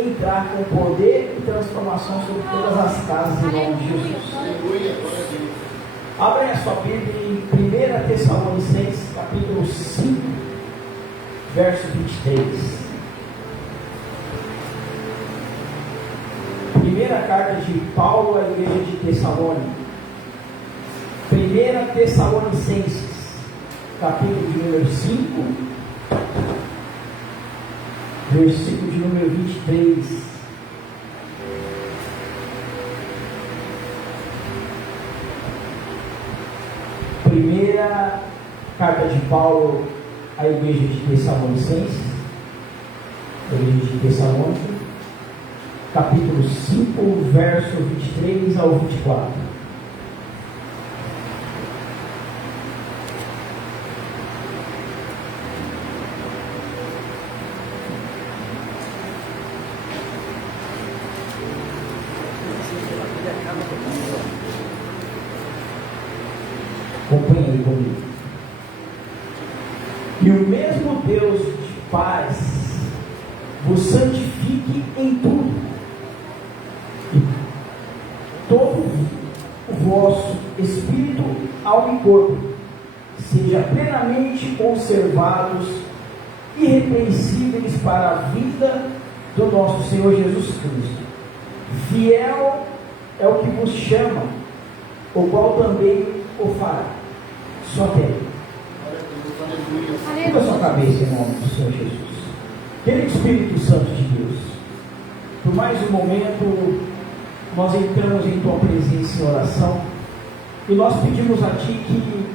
entrar com poder e transformação sobre todas as casas em nome de Jesus. Abra a sua Bíblia em 1 Tessalonicenses, capítulo 5, verso 23. Primeira carta de Paulo à igreja de Tessalônica. 1 Tessalonicenses, capítulo de número 5, versículo de número 23. Primeira carta de Paulo à igreja de Tessalonicenses, igreja de Tessalônica, capítulo 5, verso 23 ao 24. Acompanhe aí comigo. E o mesmo Deus de paz vos santifique em tudo, e todo o vosso espírito, alma e corpo seja plenamente conservados, irrepreensíveis para a vinda do nosso Senhor Jesus Cristo. Fiel é o que vos chama, o qual também o fará. Só tem. Curva a sua cabeça em nome do Senhor Jesus. Querido Espírito Santo de Deus, por mais um momento nós entramos em tua presença em oração e nós pedimos a ti que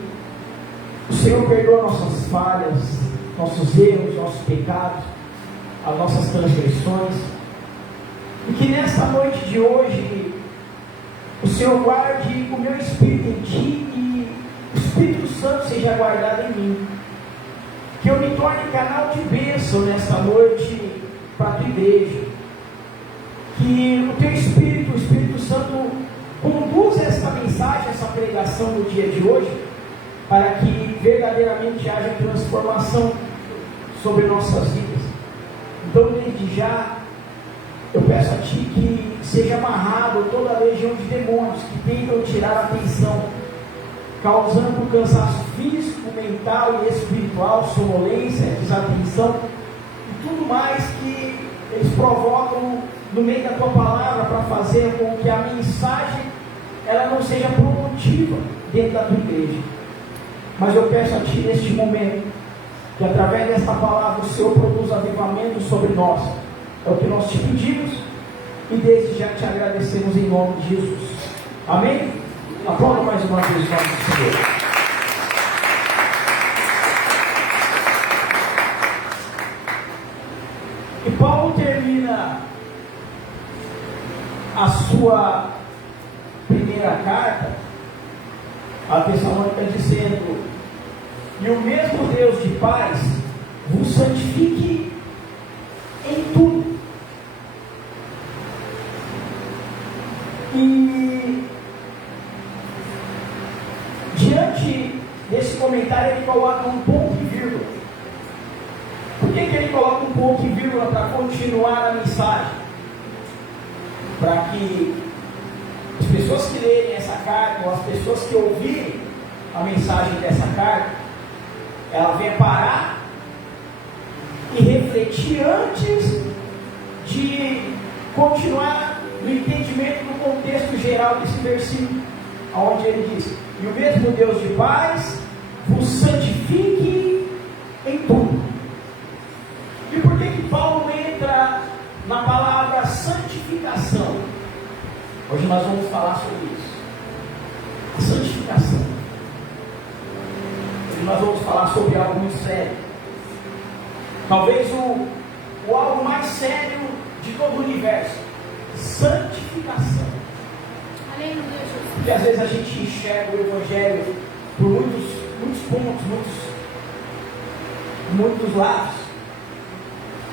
o Senhor perdoa nossas falhas, nossos erros, nossos pecados, as nossas transgressões, e que nesta noite de hoje o Senhor guarde o meu espírito em ti e o Espírito Santo seja guardado em mim, que eu me torne canal de bênção nesta noite para a tua igreja, que o teu Espírito, o Espírito Santo, conduza esta mensagem, essa pregação no dia de hoje, para que verdadeiramente haja transformação sobre nossas vidas. Então, desde já, eu peço a ti que seja amarrado toda a legião de demônios que tentam tirar a atenção, causando cansaço físico, mental e espiritual, sonolência, desatenção e tudo mais que eles provocam no meio da tua palavra, para fazer com que a mensagem ela não seja produtiva dentro da tua igreja. Mas eu peço a ti neste momento que através desta palavra o Senhor produza avivamento sobre nós. É o que nós te pedimos e desde já te agradecemos em nome de Jesus. Amém? Aplauda mais uma vez o nome do Senhor. E Paulo termina a sua primeira carta a Tessalônica dizendo: e o mesmo Deus de paz vos santifique em tudo. E diante desse comentário ele coloca um ponto e vírgula. Por que ele coloca um ponto e vírgula? Para continuar a mensagem, para que as pessoas que lerem essa carta, ou as pessoas que ouvirem a mensagem dessa carta, ela venha parar e refletir antes de continuar no entendimento do contexto geral desse versículo, onde ele diz: e o mesmo Deus de paz vos santifique em tudo. E por que Paulo entra na palavra santificação? Hoje nós vamos falar sobre isso, a santificação. Hoje nós vamos falar sobre algo muito sério, talvez o algo mais sério de todo o universo: santificação. Aleluia, Jesus. Porque às vezes a gente enxerga o Evangelho por muitos pontos, muitos lados,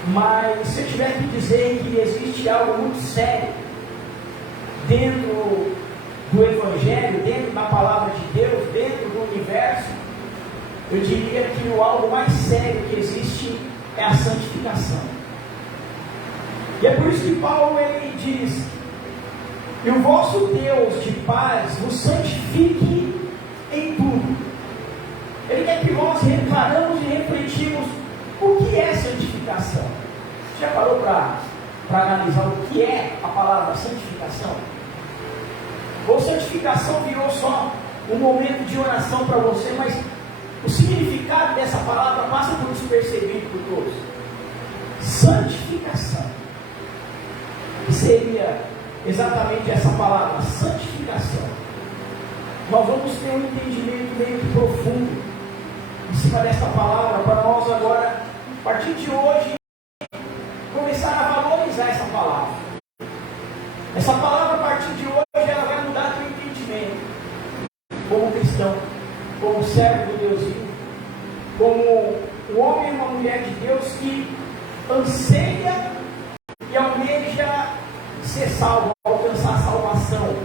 mas se eu tiver que dizer que existe algo muito sério dentro do Evangelho, dentro da palavra de Deus, dentro do universo, eu diria que o algo mais sério que existe é a santificação. E é por isso que Paulo ele diz: e o vosso Deus de paz vos santifique em tudo. Ele quer que nós reparamos e refletimos o que é santificação. Já parou para analisar o que é a palavra santificação? Ou santificação virou só um momento de oração para você, mas o significado dessa palavra passa por despercebido por todos. Santificação. Que seria exatamente essa palavra, santificação. Nós vamos ter um entendimento meio que profundo em cima dessa palavra, para nós agora, a partir de hoje, começar a valorizar essa palavra. Essa palavra, a partir de hoje, ela vai mudar teu entendimento como cristão, como servo do Deus vivo, como um homem e uma mulher de Deus que anseia e almeja ser salvo, alcançar a salvação,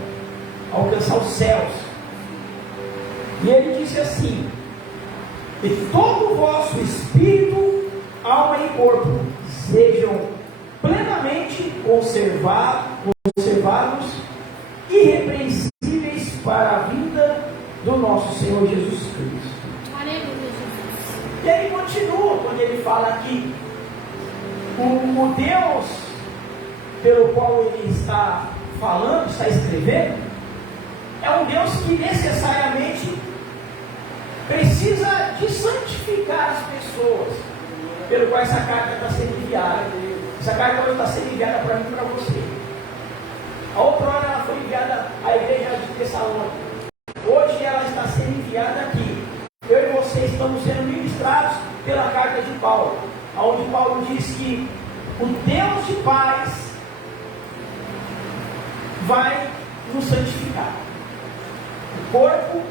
alcançar os céus. E ele disse assim: e todo o vosso espírito, alma e corpo sejam plenamente conservados, irrepreensíveis para a vinda do nosso Senhor Jesus Cristo. Aleluia, Jesus. E ele continua quando ele fala aqui: o Deus pelo qual ele está falando, está escrevendo, é um Deus que necessariamente precisa de santificar as pessoas pelo qual essa carta está sendo enviada. Essa carta hoje está sendo enviada para mim e para você. A outra hora ela foi enviada à igreja de Tessalônica. Hoje ela está sendo enviada aqui. Eu e você estamos sendo ministrados pela carta de Paulo, onde Paulo diz que o Deus de paz vai nos santificar. O corpo,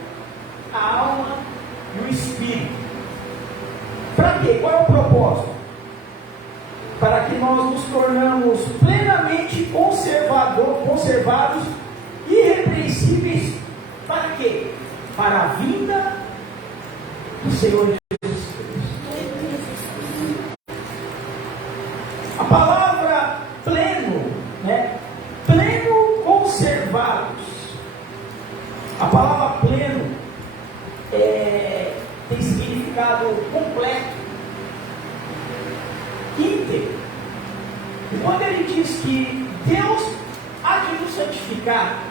a alma e o espírito. Para quê? Qual é o propósito? Para que nós nos tornamos plenamente conservados, irrepreensíveis. Para quê? Para a vinda do Senhor Jesus Cristo. A palavra pleno, né? Pleno conservados. A palavra pleno tem significado completo, íntegro. E quando ele diz que Deus há de nos santificar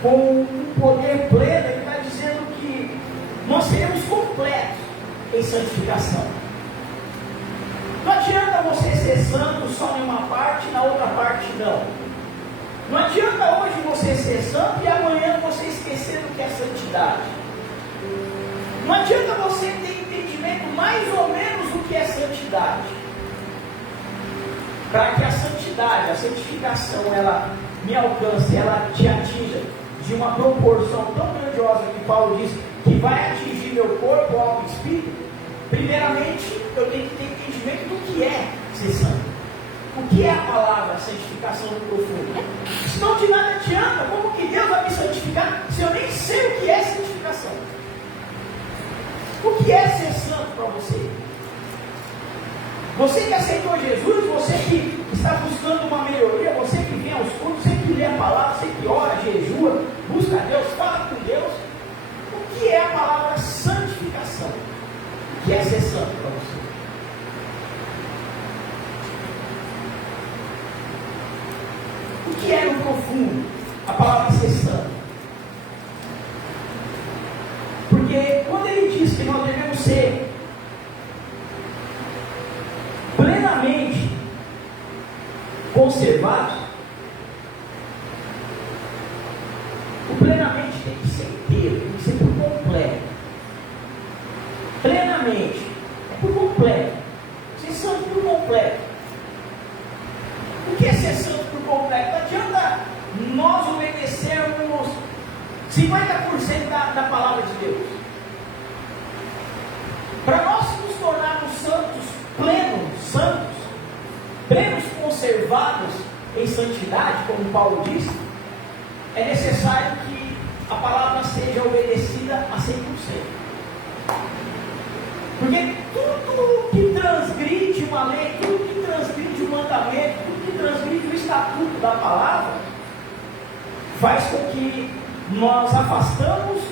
com um poder pleno, ele está dizendo que nós seremos completos em santificação. Não adianta você ser santo só em uma parte e na outra parte não. Não adianta hoje você ser santo e amanhã você esquecer do que é santidade. Não adianta você ter entendimento mais ou menos do que é santidade. Para que a santidade, a santificação, ela me alcance, ela te atinja de uma proporção tão grandiosa que Paulo diz que vai atingir meu corpo, alma e espírito. Primeiramente, eu tenho que ter entendimento do que é ser santo. O que é a palavra santificação no profundo? Senão de nada adianta. Como que Deus vai me santificar se eu nem sei o que é santificação? O que é ser santo para você? Você que aceitou Jesus, você que está buscando uma melhoria, você que vem aos cultos, você que lê a palavra, você que ora, jejua, busca Deus, fala com Deus. O que é a palavra santificação? O que é ser santo para você? O que é no profundo a palavra ser santo? Porque quando ele diz que nós devemos ser plenamente conservados, o plenamente tem que ser inteiro, tem que ser por completo. Plenamente é por completo. Ser santo por completo. O que é ser santo por completo? Não adianta nós obedecermos 50% da palavra de Deus. Para nós nos tornarmos santos, plenos conservados em santidade, como Paulo diz, é necessário que a palavra seja obedecida a 100%. Porque tudo que transgride uma lei, tudo que transgride um mandamento, tudo que da palavra faz com que nós afastamos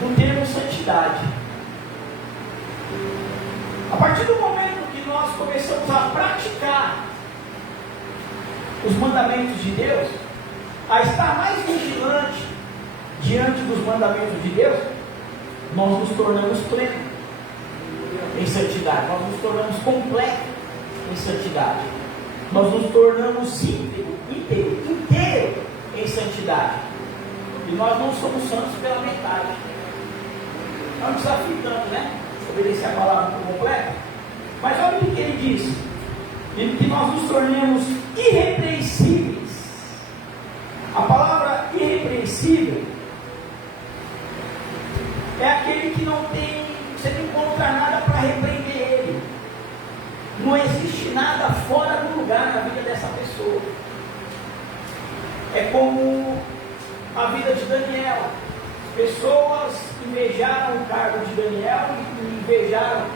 do termo santidade. A partir do momento que nós começamos a praticar os mandamentos de Deus, a estar mais vigilante diante dos mandamentos de Deus, nós nos tornamos plenos em santidade, nós nos tornamos completos em santidade, nós nos tornamos inteiro em santidade, e nós não somos santos pela metade. É um desafio tanto, né? Obedecer a palavra por completo. Mas olha o que ele diz: que nós nos tornemos irrepreensíveis. A palavra irrepreensível é aquele que não tem, você não encontra nada para repreender ele. Não existe nada fora do lugar na vida dessa pessoa. É como a vida de Daniel. Pessoas invejaram o cargo de Daniel e invejaram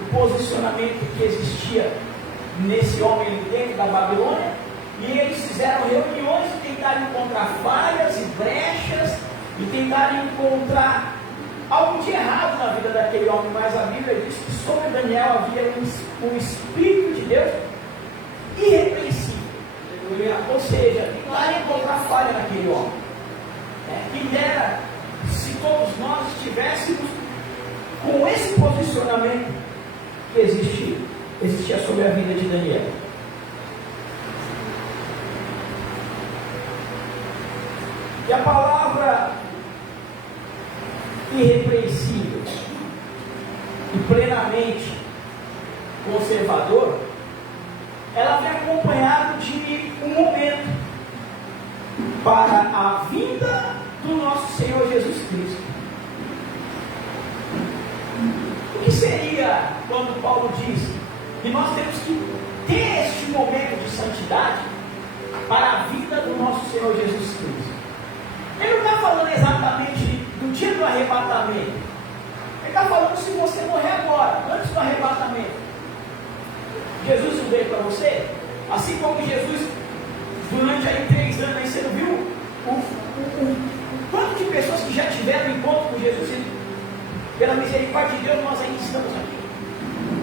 o posicionamento que existia nesse homem dentro da Babilônia, e eles fizeram reuniões e tentaram encontrar falhas e brechas e tentaram encontrar algo de errado na vida daquele homem, mas a Bíblia diz que sobre Daniel havia um Espírito de Deus irrepreensível. Ou seja, tentaram encontrar falha naquele homem. Quem dera se todos nós estivéssemos com esse posicionamento que existia sobre a vida de Daniel. E a palavra irrepreensível e plenamente conservador, ela vem acompanhada de um momento para a vinda do nosso Senhor Jesus Cristo. O que seria quando Paulo diz que nós temos que ter este momento de santidade para a vinda do nosso Senhor Jesus Cristo? Ele não está falando exatamente do dia do arrebatamento. Ele está falando se você morrer agora, antes do arrebatamento. Jesus não veio para você? Assim como Jesus, durante aí 3 anos, aí você não viu o quanto de pessoas que já tiveram encontro com Jesus, pela misericórdia de Deus, nós ainda estamos aqui.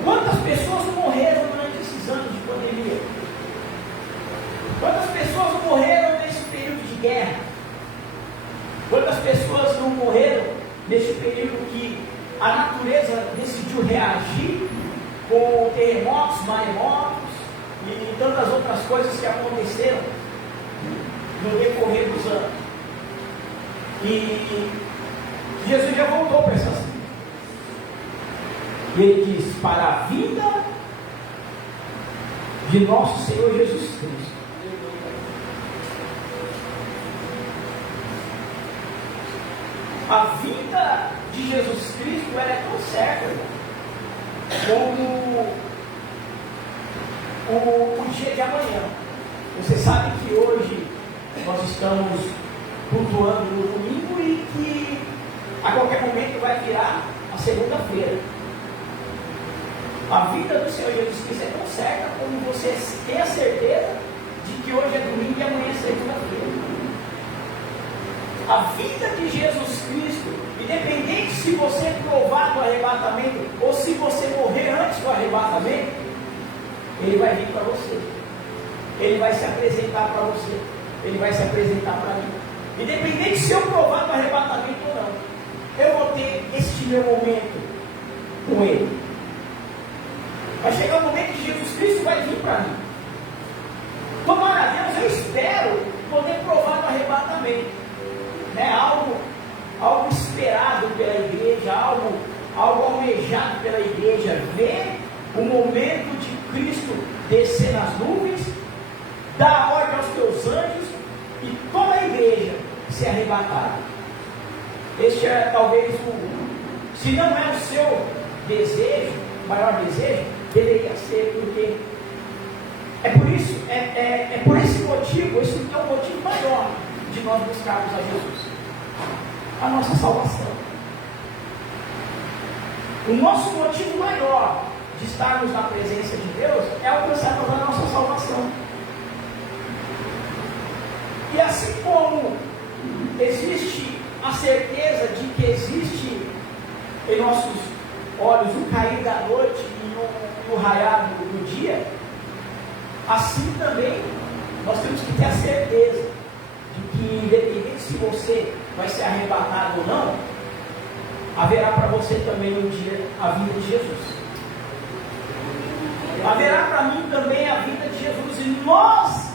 Quantas pessoas morreram durante esses anos de pandemia? Quantas pessoas morreram nesse período de guerra? Quantas pessoas não morreram nesse período que a natureza decidiu reagir com terremotos, maremotos e tantas outras coisas que aconteceram no decorrer dos anos? E Jesus já voltou para essas vidas. E ele diz: para a vinda de nosso Senhor Jesus Cristo. A vinda de Jesus Cristo, ela é tão certa, como o dia de amanhã. Você sabe que hoje nós estamos cultuando no domingo e que a qualquer momento vai virar a segunda-feira. A vida do Senhor Jesus Cristo é tão certa como você tem a certeza de que hoje é domingo e amanhã é segunda-feira. A vida de Jesus Cristo, independente se você provar do arrebatamento ou se você morrer antes do arrebatamento, ele vai vir para você. Ele vai se apresentar para você. Ele vai se apresentar para mim. Independente se eu provar do arrebatamento ou não, eu vou ter este meu momento com ele. Vai chegar o momento que Jesus Cristo vai vir para mim. Tomara a Deus, eu espero poder provar do arrebatamento. Algo esperado pela igreja, algo almejado pela igreja, ver o momento de Cristo descer nas nuvens, dar ordem aos teus anjos e toda a igreja ser arrebatada. Este é talvez se não é o seu desejo, maior desejo, deveria ser, porque é por isso, é por esse motivo, esse é o motivo maior de nós buscarmos a Jesus, a nossa salvação. O nosso motivo maior de estarmos na presença de Deus é alcançarmos a nossa salvação. a certeza de que existe em nossos olhos o cair da noite e o raiar do dia, assim também nós temos que ter a certeza de que, independente se você vai ser arrebatado ou não, haverá para você também um dia a vida de Jesus. Haverá para mim também a vida de Jesus. E nós,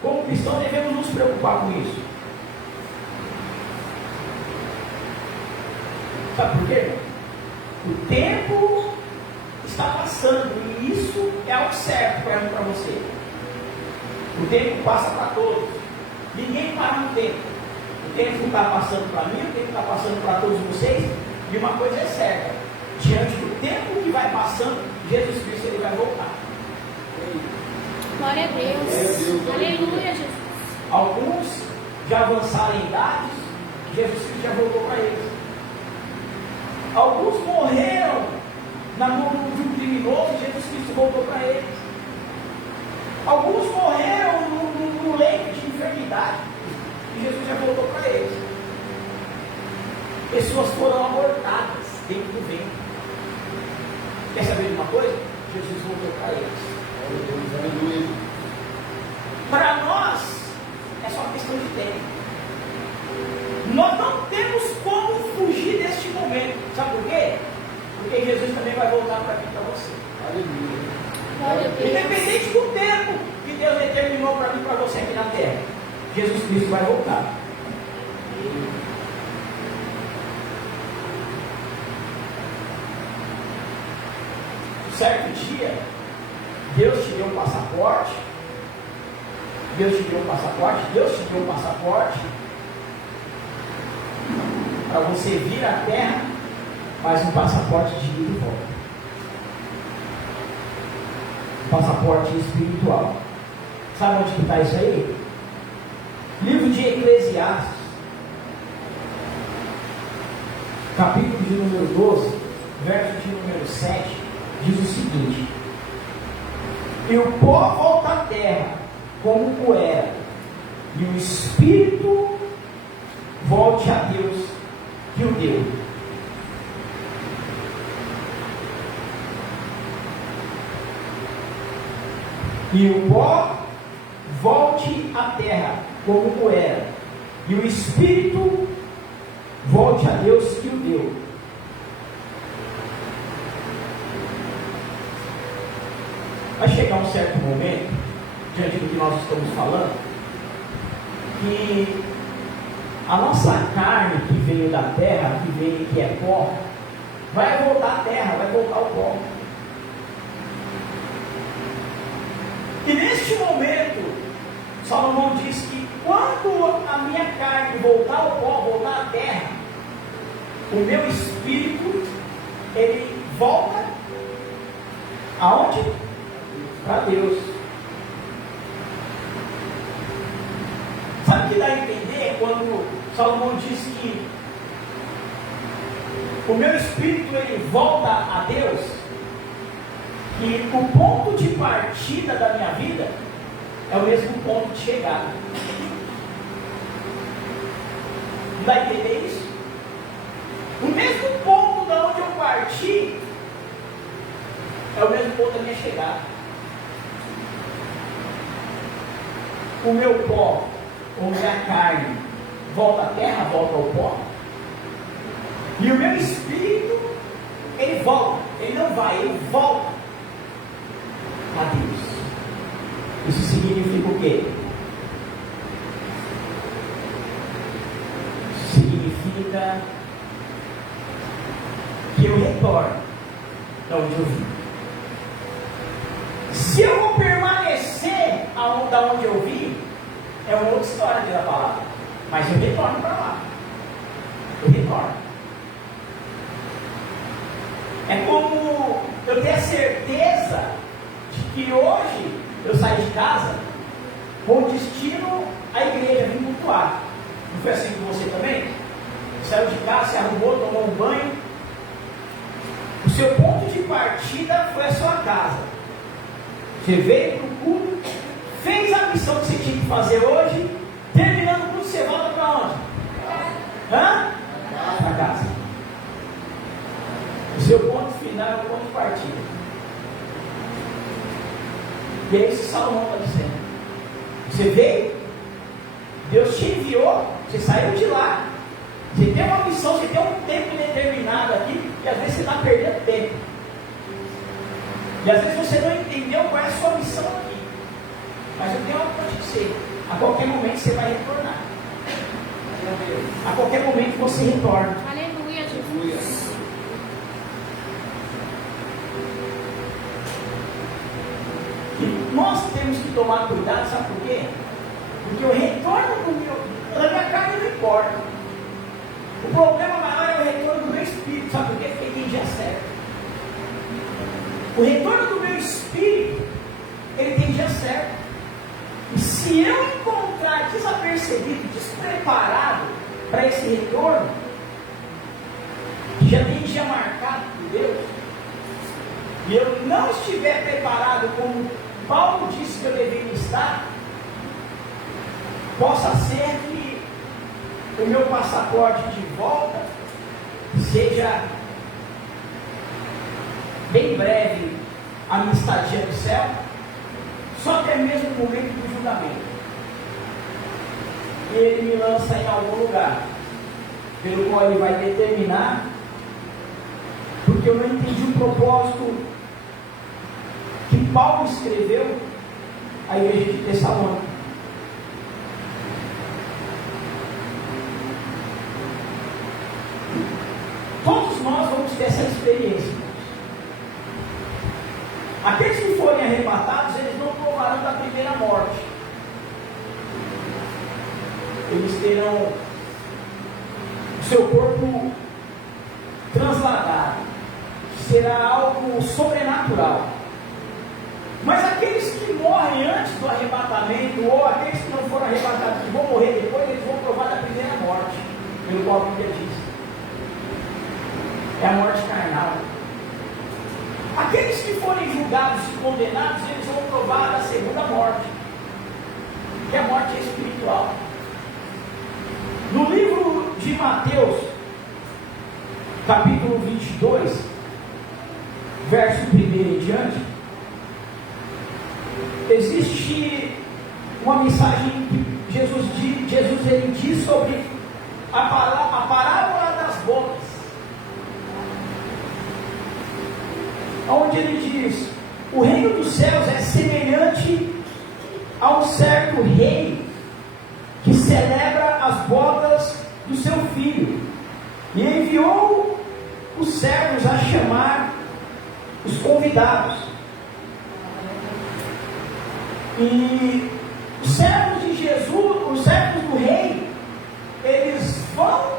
como cristãos, devemos nos preocupar com isso. Sabe por quê? O tempo está passando e isso é algo certo para mim e para você. O tempo passa para todos. Ninguém para no tempo. O tempo está passando para mim, o tempo está passando para todos vocês. E uma coisa é certa: diante do tempo que vai passando, Jesus Cristo ele vai voltar. Glória a Deus. Aleluia, Jesus. Alguns já avançaram em idades, Jesus Cristo já voltou para eles. Alguns morreram na mão de um criminoso, Jesus Cristo voltou para eles. Alguns morreram no leito de enfermidade, e Jesus já voltou para eles. Pessoas foram abortadas dentro do ventre. Quer saber de uma coisa? Jesus voltou para eles. Para nós, é só questão de tempo. Nós não temos como fugir deste momento. Sabe por quê? Porque Jesus também vai voltar para mim e para você. Independente do tempo que Deus determinou para mim e para você aqui na terra, Jesus Cristo vai voltar. Certo dia, Deus te deu um passaporte. Deus te deu um passaporte para você vir à terra, mas um passaporte de ida e volta. Um passaporte espiritual. Sabe onde que está isso aí? Livro de Eclesiastes, capítulo de número 12, verso de número 7, diz o seguinte: e o pó volta à terra como poeira, e o espírito volte a Deus que o deu. E o pó volte à terra como poeira, e o espírito volte a Deus que o deu. Vai chegar um certo momento, diante do que nós estamos falando, que a nossa carne que veio da terra, que é pó, vai voltar à terra, vai voltar ao pó. E neste momento, Salomão diz que quando a minha carne voltar ao pó, voltar à terra, o meu espírito, ele volta aonde? Para Deus. Sabe o que dá a entender quando Salomão diz que o meu espírito ele volta a Deus? Que o ponto de partida da minha vida é o mesmo ponto de chegada. Dá a entender isso? O mesmo ponto da onde eu parti é o mesmo ponto da minha chegada. O meu pó, ou minha carne, volta à terra, volta ao pó. E o meu espírito, ele volta, ele não vai, ele volta a Deus. Isso significa o quê? Isso significa que eu retorno de onde eu vim. Se eu vou permanecer da onde eu vim, é uma outra história da palavra. Mas eu retorno para lá. Eu retorno. É como eu ter a certeza de que hoje eu saí de casa com destino à igreja, vim cultuar. Não foi assim com você também? Você saiu de casa, se arrumou, tomou um banho. O seu ponto de partida foi a sua casa. Você veio para o culto, fez a missão que você tinha que fazer hoje, terminando o culto, você volta para onde? Para casa. O seu ponto final é o ponto de partida. E é isso que Salomão está dizendo. Você veio, Deus te enviou, você saiu de lá, você tem uma missão, você tem um tempo determinado aqui, e às vezes você está perdendo tempo. E às vezes você não entendeu qual é a sua missão aqui. Mas eu tenho algo para te dizer. A qualquer momento você vai retornar. A qualquer momento você retorna. Aleluia, Jesus. E nós temos que tomar cuidado, sabe por quê? Porque o retorno da minha carne não importa. O problema maior é o retorno do meu espírito, sabe por quê? Porque tem dia certo. O retorno do meu espírito, ele tem dia certo. E se eu encontrar desapercebido, despreparado para esse retorno, que já tem dia marcado por Deus, e eu não estiver preparado como Paulo disse que eu deveria estar, possa ser que o meu passaporte de volta seja bem breve a minha estadia no céu, só até mesmo no momento do julgamento. E ele me lança em algum lugar, pelo qual ele vai determinar, porque eu não entendi o propósito que Paulo escreveu à igreja de Tessalônica. Todos nós vamos ter essa experiência. Aqueles que forem arrebatados, eles não provarão da primeira morte. Eles terão o seu corpo transladado. Será algo sobrenatural. Mas aqueles que morrem antes do arrebatamento, ou aqueles que não foram arrebatados, que vão morrer depois, eles vão provar da primeira morte, pelo qual a Bíblia diz. É a morte carnal. Aqueles que forem julgados e condenados, eles vão provar da segunda morte, que é a morte espiritual. No livro de Mateus, capítulo 22, verso 1 em diante, existe uma mensagem que Jesus ele diz sobre a parábola das bodas, onde ele diz: o reino dos céus é semelhante a um certo rei que celebra as bodas do seu filho, e enviou os servos a chamar os convidados. E os servos de Jesus, os servos do rei, eles vão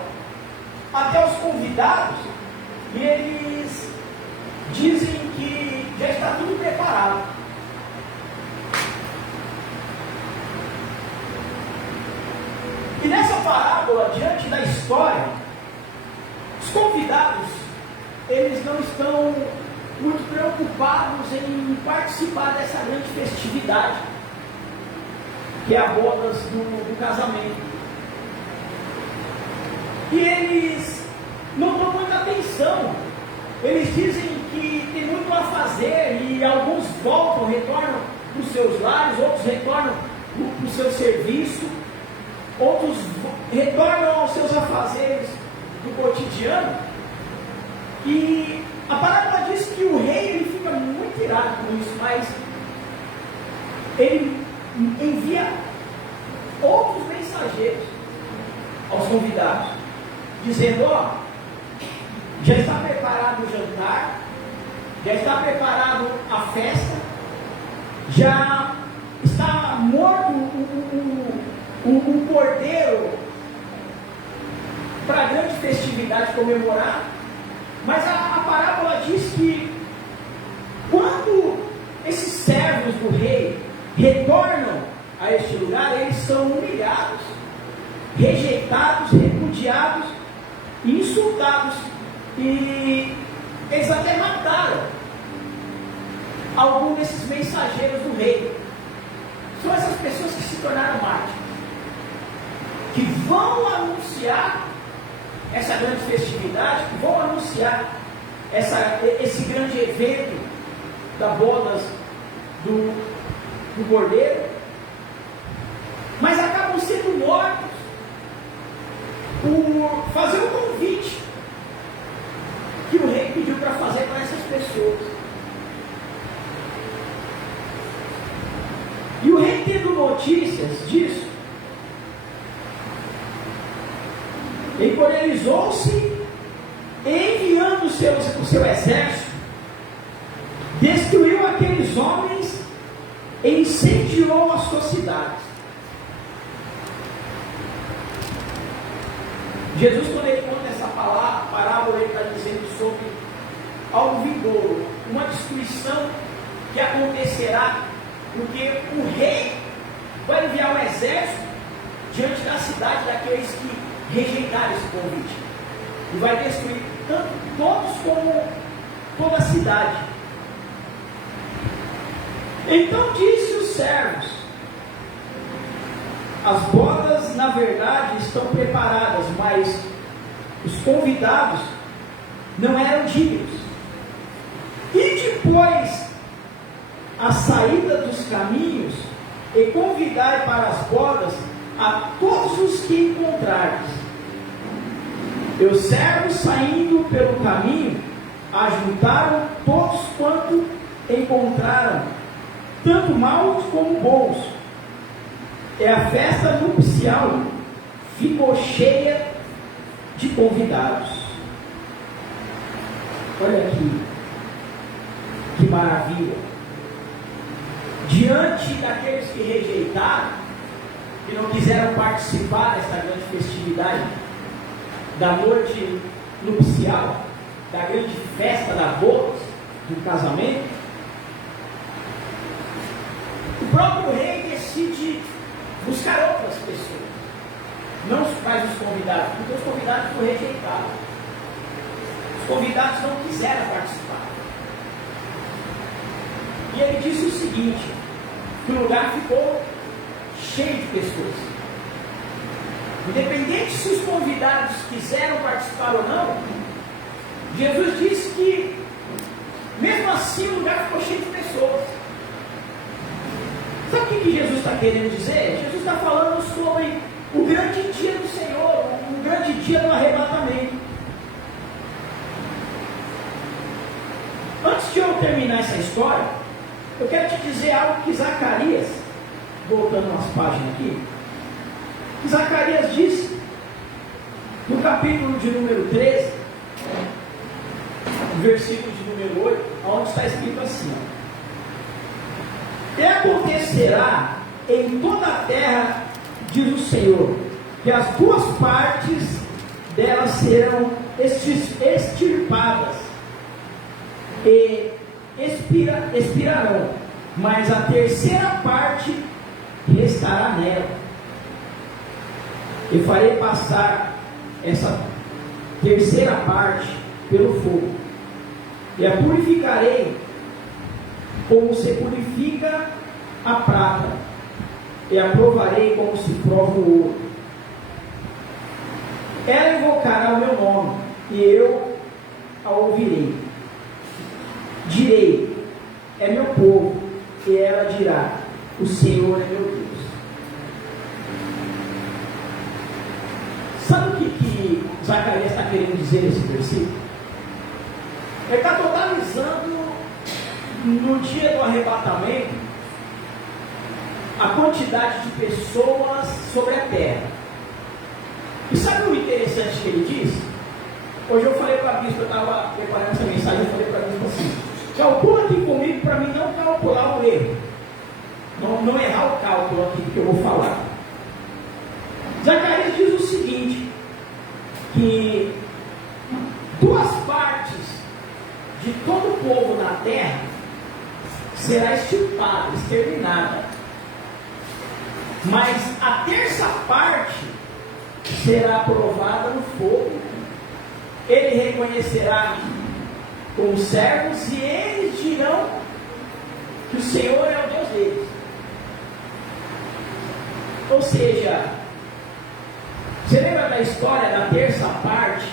até os convidados e eles dizem que já está tudo preparado. E nessa parábola, diante da história, os convidados, eles não estão muito preocupados em participar dessa grande festividade, que é a bodas do casamento. E eles não dão muita atenção. Eles dizem que tem muito a fazer e alguns voltam, retornam para os seus lares, outros retornam para o seu serviço, outros retornam aos seus afazeres do cotidiano. E a parábola diz que o rei ele fica muito irado com isso, mas ele envia outros mensageiros aos convidados, dizendo: ó, já está preparado o jantar, já está preparado a festa, já está morto o cordeiro para a grande festividade comemorar. Mas a parábola diz que quando esses servos do rei retornam a este lugar, eles são humilhados, rejeitados, repudiados e insultados. E eles até mataram algum desses mensageiros do rei. São essas pessoas que se tornaram mártires, que vão anunciar essa grande festividade, que vão anunciar esse grande evento da bodas do Cordeiro, mas acabam sendo mortos por fazer o convite que o rei pediu para fazer para essas pessoas. E o rei, tendo notícias disso, encorajou-se, enviando o seu exército, destruiu aqueles homens e incendiou as suas cidades. Jesus, quando ele conta essa parábola, ele está dizendo sobre algo vindouro, uma destruição que acontecerá, porque o rei vai enviar um exército diante da cidade daqueles que rejeitaram esse convite, e vai destruir tanto todos como toda a cidade. Então disse os servos: as bodas na verdade estão preparadas, mas os convidados não eram dignos. E depois a saída dos caminhos, e convidai para as bodas a todos os que encontrardes. E os servos, saindo pelo caminho, ajuntaram todos quanto encontraram, tanto maus como bons. E a festa nupcial ficou cheia de convidados. Olha aqui, que maravilha! Diante daqueles que rejeitaram, que não quiseram participar dessa grande festividade, da noite nupcial, da grande festa da bodas, do casamento, o próprio rei decide buscar outras pessoas, não mais os convidados, porque os convidados foram rejeitados, os convidados não quiseram participar. E ele disse o seguinte, que o lugar ficou cheio de pessoas, independente se os convidados quiseram participar ou não. Jesus disse que mesmo assim o lugar ficou cheio de pessoas. Sabe o que Jesus está querendo dizer? Jesus está falando sobre o grande dia do Senhor, o grande dia do arrebatamento. Antes de eu terminar essa história, eu quero te dizer algo que Zacarias, voltando umas páginas aqui, Zacarias disse, no capítulo de número 13, versículo de número 8, onde está escrito assim: e acontecerá em toda a terra, diz o Senhor, que as duas partes delas serão extirpadas e expirarão, mas a terceira parte restará nela. E farei passar essa terceira parte pelo fogo, e a purificarei como se purifica a prata, e a provarei como se prova o ouro. Ela invocará o meu nome, e eu a ouvirei. Direi, é meu povo, e ela dirá, o Senhor é meu Deus. Sabe o que Zacarias está querendo dizer nesse versículo? Ele está totalizando no dia do arrebatamento a quantidade de pessoas sobre a terra. E sabe o interessante que ele diz? Hoje eu falei para a bispa, eu estava preparando essa mensagem, eu falei para a bispa assim: calcula aqui comigo para mim não calcular o erro, não errar o cálculo aqui que eu vou falar. Zacarias diz o seguinte, que duas partes de todo o povo na terra será extirpada, exterminada, mas a terça parte será aprovada no fogo. Ele reconhecerá com os servos, e eles dirão que o Senhor é o Deus deles. Ou seja, você lembra da história da terça parte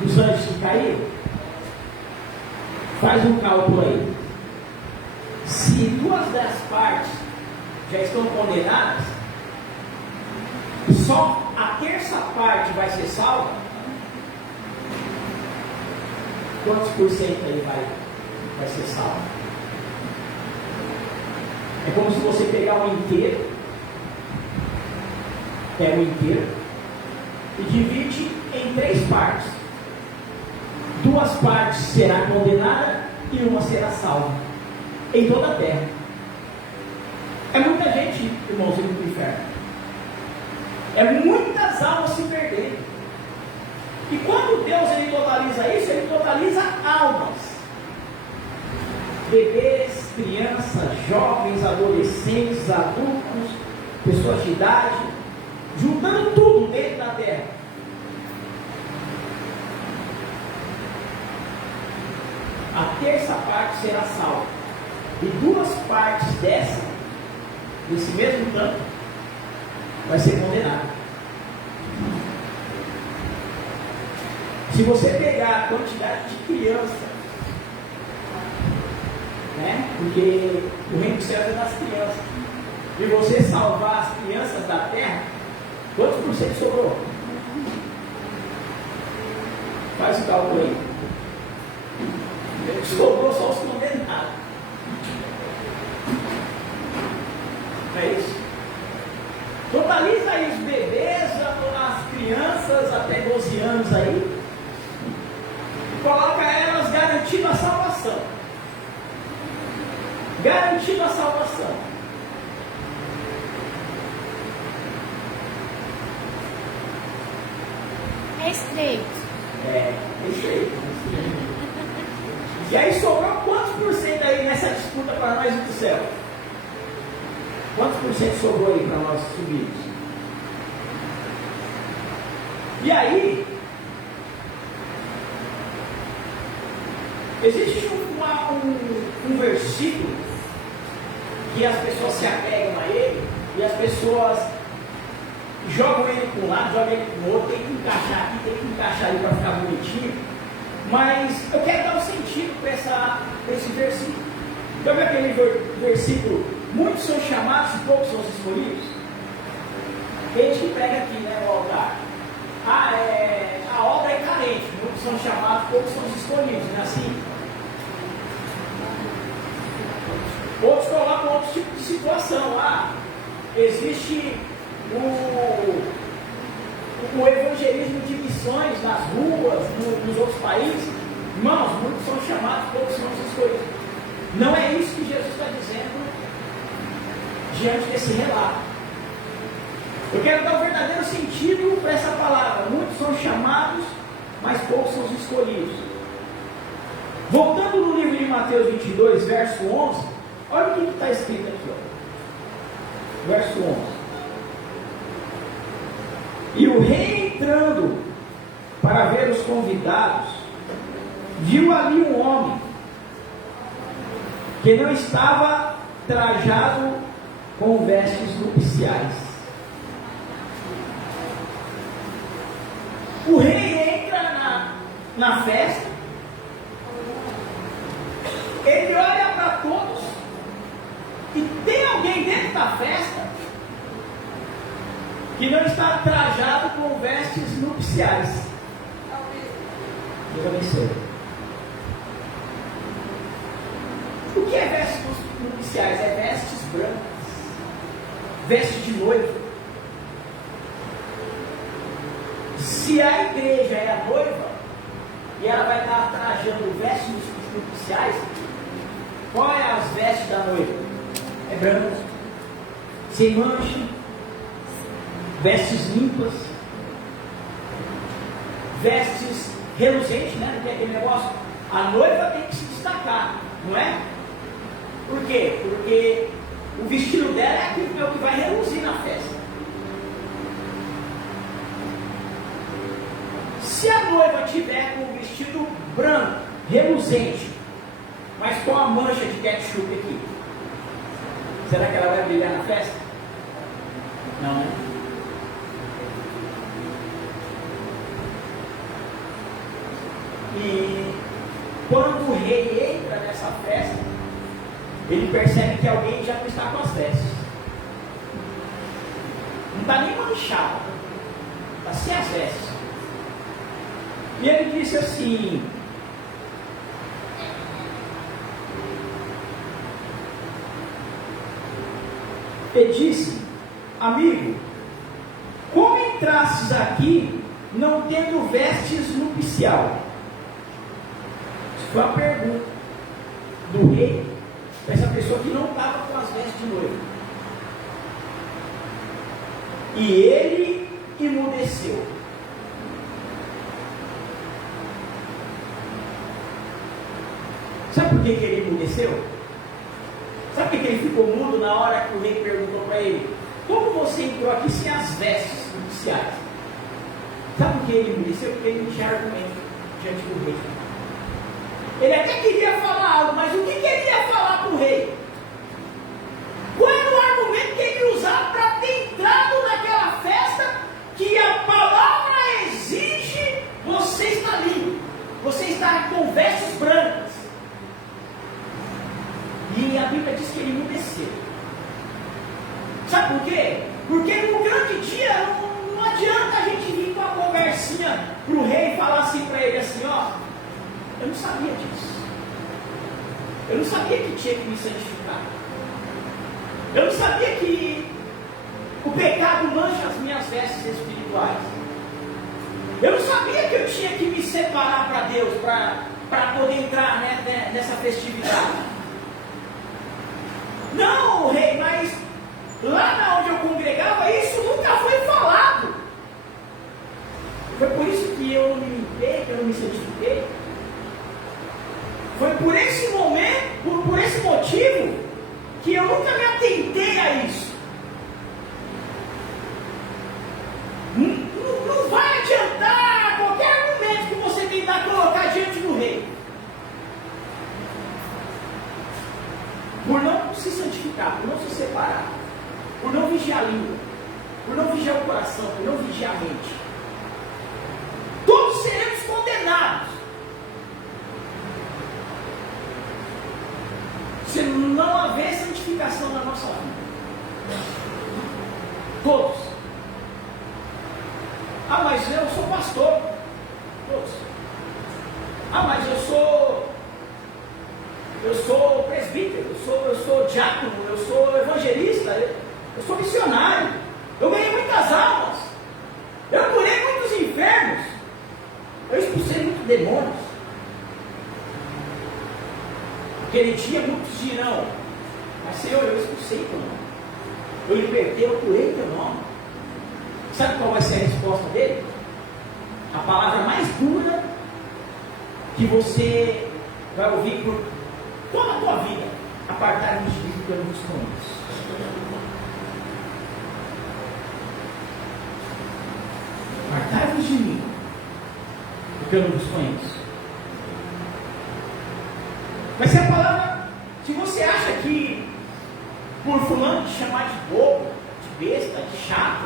dos anjos que caíram? Faz um cálculo aí. Se 2 das partes já estão condenadas, só a terça parte vai ser salva, quantos por cento aí vai ser salvo? É como se você pegar o inteiro, pega o inteiro e divide em 3 partes. 2 partes será condenada e 1 será salva em toda a terra. É muita gente, irmãos, indo para o inferno. É muitas almas se perdendo. E quando Deus ele totaliza isso, ele totaliza almas. Bebês, crianças, jovens, adolescentes, adultos, pessoas de idade, juntando tudo dentro da terra. A terça parte será salva. E 2 partes desse mesmo tanto, vai ser condenado. Se você pegar a quantidade de crianças, né? Porque o reino dos céus é das crianças, e você salvar as crianças da terra, quantos por cento sobrou? Faz o cálculo aí. Sobrou só os condenados. Não é isso? Totaliza aí os bebês, as crianças até 12 anos aí. Coloca elas garantindo a salvação. Garantindo a salvação. É estreito. É estreito. E aí sobrou quantos por cento aí nessa disputa para nós ir para o céu? Quantos por cento sobrou aí para nós subirmos? E aí, existe um versículo que as pessoas se apegam a ele e as pessoas jogam ele para um lado, jogam ele para o outro, tem que encaixar aqui, tem que encaixar ali para ficar bonitinho. Mas eu quero dar um sentido para esse versículo. Então, aquele versículo, muitos são chamados e poucos são os escolhidos. Gente que prega aqui, né, no altar. A obra é carente, muitos são chamados, poucos são os escolhidos, não é assim? Outros colocam outro tipo de situação. Existe o evangelismo de missões nas ruas, nos outros países. Irmãos, muitos são chamados, poucos são os escolhidos. Não é isso que Jesus está dizendo diante desse relato. Eu quero dar o verdadeiro sentido para essa palavra. Muitos são chamados, mas poucos são os escolhidos. Voltando no livro de Mateus 22, verso 11, olha o que está escrito aqui. Ó. Verso 11. E o rei, entrando para ver os convidados, viu ali um homem que não estava trajado com vestes nupciais. O rei entra na festa, ele olha para todos, e tem alguém dentro da festa que não está trajado com vestes nupciais. Deus abençoe. O que é vestes nupciais? É vestes brancas, veste de noivo. Se a igreja é a noiva e ela vai estar trajando vestes nupciais, qual é as vestes da noiva? É branca, sem mancha, vestes limpas, vestes reluzentes, né? Porque aquele negócio, a noiva tem que se destacar, não é? Por quê? Porque o vestido dela é aquilo que vai reluzir na festa. Se a noiva tiver com o vestido branco, reluzente, mas com a mancha de ketchup aqui, será que ela vai brilhar na festa? Não, né? quando o rei entra nessa festa, ele percebe que alguém já não está com as vestes. Não está nem manchado, está sem as vestes. E ele disse assim: ele disse, amigo, como entrastes aqui não tendo vestes nupcial? Isso foi uma pergunta do rei para essa pessoa que não estava com as vestes de noiva. E ele emudeceu. Sabe por que ele emudeceu? Sabe por que ele ficou mudo na hora que o rei perguntou para ele: como você entrou aqui sem as vestes nupciais? Sabe por que ele emudeceu? Porque ele não tinha argumento diante do rei. Ele até queria falar algo, mas o que ele ia falar para o rei? Qual era o argumento que ele ia usar para ter entrado naquela festa que a palavra exige você estar limpo, você estar com vestes brancas? E a Bíblia diz que ele emudeceu. Sabe por quê? Porque no grande dia não adianta a gente vir com uma conversinha para o rei e falar assim para ele assim: ó, eu não sabia disso. Eu não sabia que tinha que me santificar. Eu não sabia que o pecado mancha as minhas vestes espirituais. Eu não sabia que eu tinha que me separar para Deus para poder entrar nessa festividade. Não, rei, mas lá na onde eu congregava, isso nunca foi falado. Foi por isso que eu não me limpei, que eu não me santifiquei. Foi por esse momento, por esse motivo, que eu nunca me atentei a isso. Não vai adiantar qualquer argumento que você tentar colocar diante do rei. Por não se santificar, por não se separar, por não vigiar a língua, por não vigiar o coração, por não vigiar a mente. Todos seremos condenados se não haver santificação na nossa vida. Todos. Ah, mas eu sou pastor. Todos. Ah, mas eu sou presbítero, eu sou diácono, eu sou evangelista, eu sou missionário, eu ganhei muitas almas, eu curei muitos enfermos, eu expulsei muitos demônios. Aquele dia muitos dirão: mas Senhor, eu expulsei teu nome, eu libertei, eu curei teu nome. Sabe qual vai ser a resposta dele? A palavra mais dura que você vai ouvir por toda a tua vida: apartar-vos de mim, porque eu não vos conheço. Apartai-vos de mim, porque eu não vos conheço. Vai ser a palavra. Se você acha que por fulano te chamar de bobo, de besta, de chato,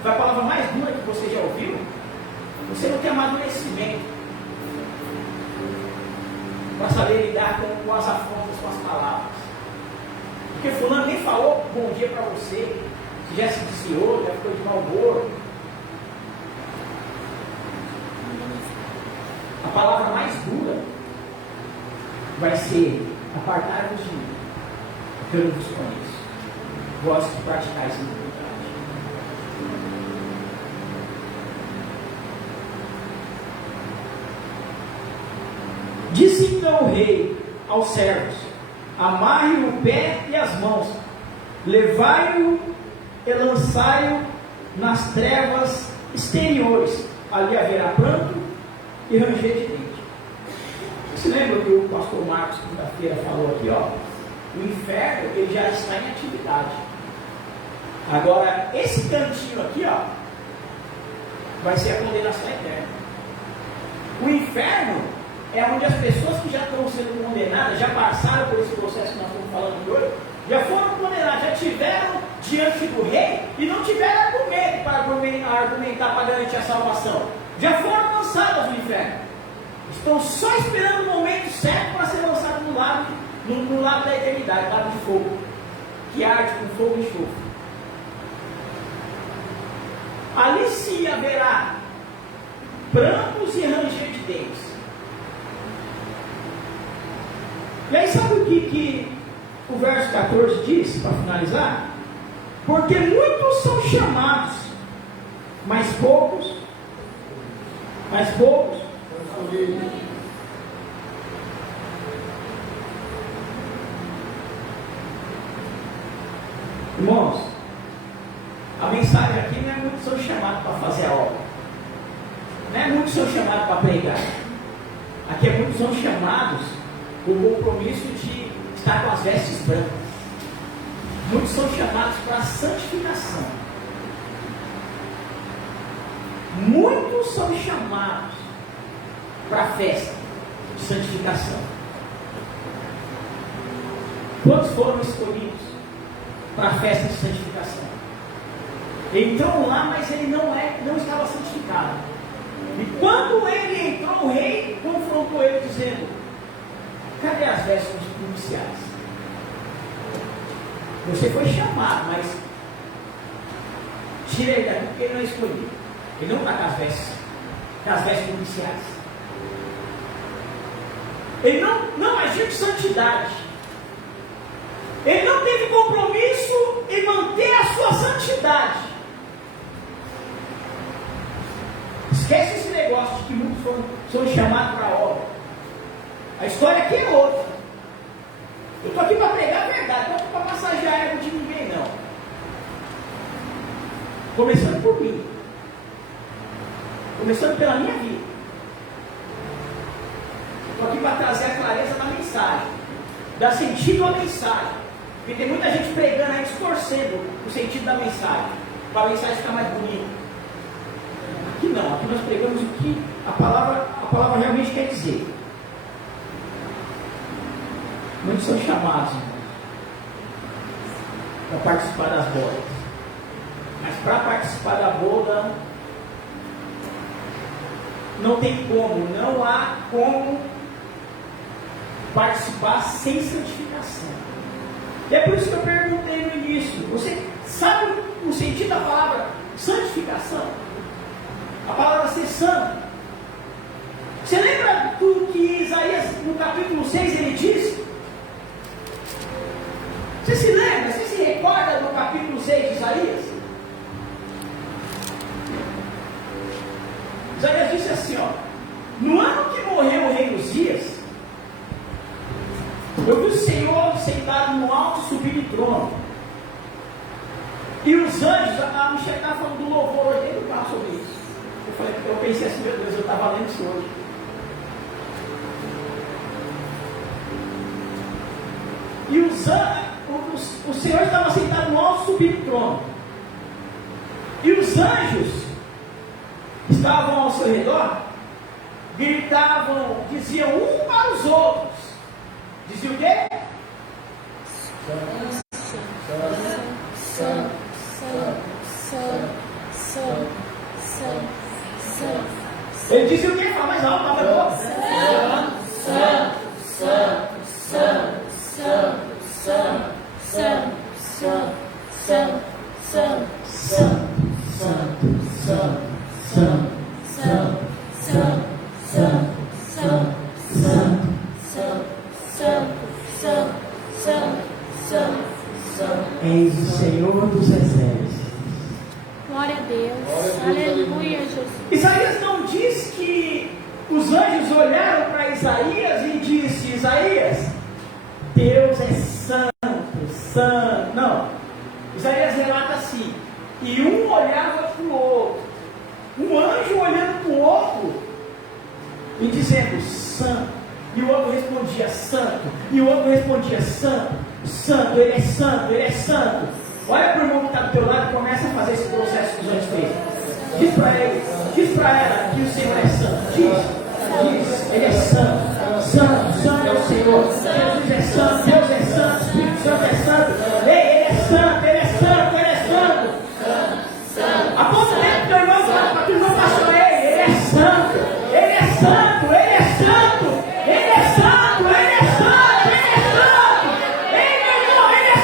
foi a palavra mais dura que você já ouviu, você não tem amadurecimento para saber lidar com as afrontas, com as palavras. Porque fulano nem falou bom dia para você, já se desviou, já ficou de mau humor. A palavra mais dura vai ser: apartai-vos de mim, porque eu não vos conheço. Gosto de praticar isso na verdade. Disse então o rei aos servos: amarre o pé e as mãos, levai-o e lançai-o nas trevas exteriores, ali haverá pranto e ranger de dente. Você lembra que o pastor Marcos, quinta-feira, falou aqui, ó? O inferno, ele já está em atividade. Agora, esse cantinho aqui, ó, vai ser a condenação eterna. O inferno é onde as pessoas que já estão sendo condenadas, já passaram por esse processo que nós estamos falando de hoje, já foram condenados, já tiveram diante do rei e não tiveram argumento para argumentar para garantir a salvação. Já foram lançadas no inferno. estão só esperando o momento certo para ser lançados no lago da eternidade, lago de fogo, que arde com fogo e enxofre. Ali sim haverá prantos e ranger de dentes. E aí sabe o que o verso 14 diz, para finalizar? Porque muitos são chamados, mas poucos. Irmãos, a mensagem aqui não é muitos são chamados para fazer a obra, não é muitos são chamados para pregar. Aqui é muitos são chamados com o compromisso de estar com as vestes brancas. Muitos são chamados para a santificação. Muitos são chamados para a festa de santificação. Quantos foram escolhidos para a festa de santificação? Ele entrou lá, mas ele não estava santificado. E quando ele entrou, o rei confrontou ele dizendo: cadê as vestes nupciais? Você foi chamado, mas tira ele daqui porque ele não é escolhido. Ele não está com as vestes nupciais. Ele não agiu de santidade. Ele não teve compromisso em manter a sua santidade. Esquece esse negócio de que muitos são chamados para a obra. A história aqui é outra. Eu estou aqui para pregar a verdade, não estou aqui para massagear a ego de ninguém, não. Começando por mim. Começando pela minha vida. Estou aqui para trazer a clareza da mensagem, dar sentido à mensagem. Porque tem muita gente pregando aí, distorcendo o sentido da mensagem, para a mensagem ficar mais bonita. Aqui não, aqui nós pregamos o que a palavra realmente quer dizer. Muitos são chamados, irmãos, para participar das bodas. Mas para participar da boda, não tem como, não há como participar sem santificação. E é por isso que eu perguntei no início: você sabe o sentido da palavra santificação? A palavra ser santo. Você lembra do que Isaías, no capítulo 6, ele disse? Você se lembra? Você se recorda do capítulo 6 de Isaías? Isaías disse assim, ó: no ano que morreu o rei Uzias, eu vi o Senhor sentado no alto subido trono, e os anjos, a Michelle estava falando do louvor hoje, ele fala sobre isso. Eu pensei assim, meu Deus, eu estava lendo isso hoje. E o Senhor estava sentado no alto subido trono, e os anjos estavam ao seu redor, gritavam, diziam um para os outros. Diziam o quê? Ele disse o quê? Fala mais alto, fala mais alto. És o Senhor dos exércitos. Glória a Deus. Aleluia, Jesus. Isaías não diz que os anjos olharam para Isaías e disse: Isaías, Deus é santo, santo. Não. Isaías relata assim: e um olhava para o outro, um anjo olhando para o outro e dizendo: santo. E o outro respondia: santo. E o outro respondia: santo, santo, ele é santo, ele é santo. Olha para o irmão que está do teu lado e começa a fazer esse processo que os anjos fez. Diz para ele, diz para ela que o Senhor é santo. Diz, ele é santo. Santo, santo é o Senhor. Jesus é santo, Deus é santo, Espírito Santo é santo. Ei, ele é santo, ele é santo, ele é santo. Aponta o dedo do teu irmão para que o irmão faça ele é santo, ele é santo, ele é santo.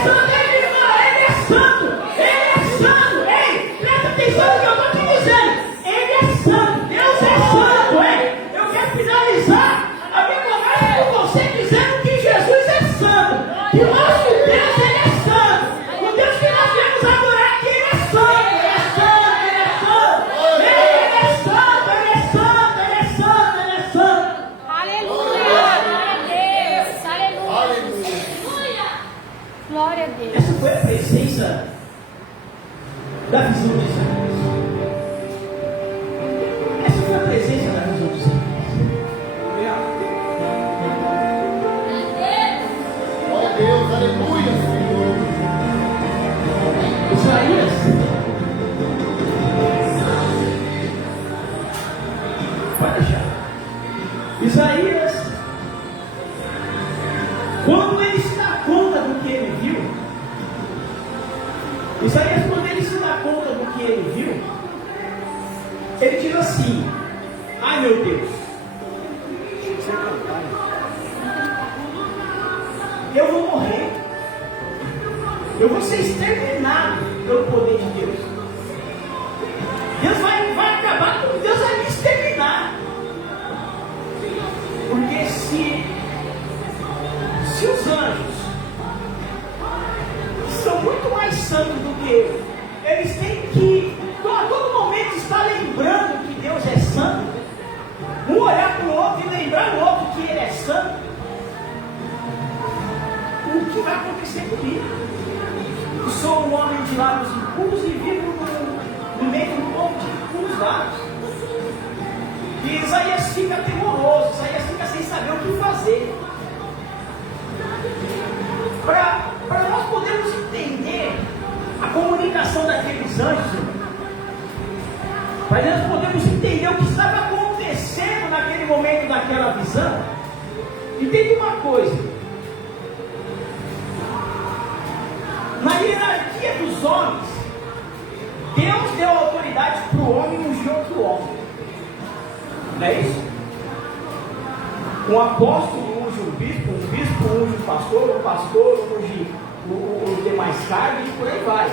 santo, ele é santo, ele é santo, ei, presta atenção no que eu estou te dizendo, ele é santo, Deus é santo, ei, eu quero finalizar a minha conversa com você dizendo que Jesus é santo, que o nosso Deus, ele é santo, o Deus que nós viemos adorar, que ele é santo, ele é santo, ele é santo, ele é santo, ele é santo, ele é santo, ele é santo. Aleluia. Glória a Deus. Aleluia. Glória a Deus. Essa foi a presença da visão dos anjos. Essa foi a presença da visão dos anjos. Glória a Deus, aleluia, Senhor. Isaías. Vai deixar. Isaías, quando ele se dá conta do que ele viu, Isaías, quando ele se dá conta do que ele viu, ele diz assim: ai meu Deus, eu vou morrer, eu vou ser exterminado pelo poder de Deus. Deus vai acabar com Deus, vai me exterminar. Porque se os anjos são muito mais santos do que eu, eles têm que a todo momento estar lembrando que Deus é santo, um olhar para o outro e lembrar o outro que ele é santo, o que vai acontecer comigo? Eu sou um homem de lábios impuros e vivo no meio de um povo de impuros lábios. E Isaías fica temoroso, Isaías fica sem saber o que fazer. Para nós podermos entender a comunicação daqueles anjos, para nós podermos entender o que estava acontecendo naquele momento daquela visão, entende uma coisa: na hierarquia dos homens, Deus deu autoridade para o homem ungir outro homem. Não é isso? Um apóstolo unge um bispo unge o pastor unge os demais cargos e por aí vai.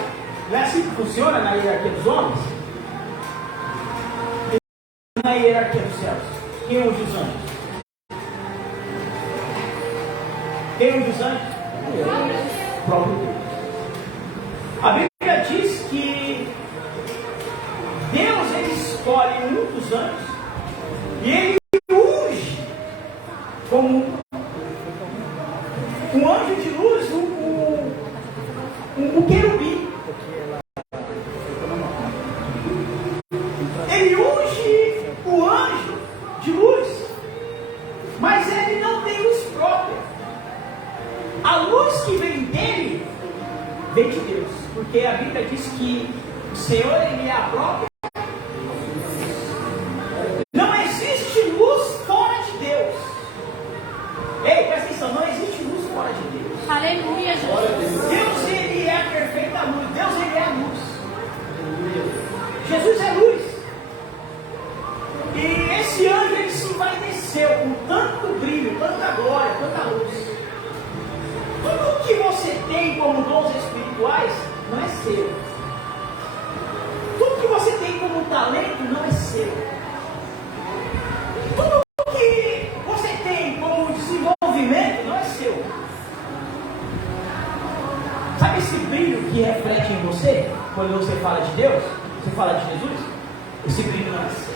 Não é assim que funciona na hierarquia dos homens? E na hierarquia dos céus, quem unge os anjos? Quem unge os anjos? O próprio Deus. A Bíblia diz que Deus, ele escolhe um dos anjos e ele unge como um anjo de luz, um querubim. Ele unge o anjo de luz, mas ele não tem luz própria. A luz que vem dele vem de Deus, porque a Bíblia diz que o Senhor, ele é a própria. Não existe luz fora de Deus. Ei, presta atenção, não existe luz fora de Deus. Aleluia, Jesus. Deus, ele é a perfeita luz. Deus, ele é a luz. Jesus é luz. E esse anjo, ele se envaideceu com tanto brilho, tanta glória, tanta luz. Tudo que você tem como dons espirituais não é seu. Tudo que você tem como talento não é seu. Tudo que você tem como desenvolvimento não é seu. Sabe esse brilho que reflete em você quando você fala de Deus? Você fala de Jesus? Esse brilho não é seu.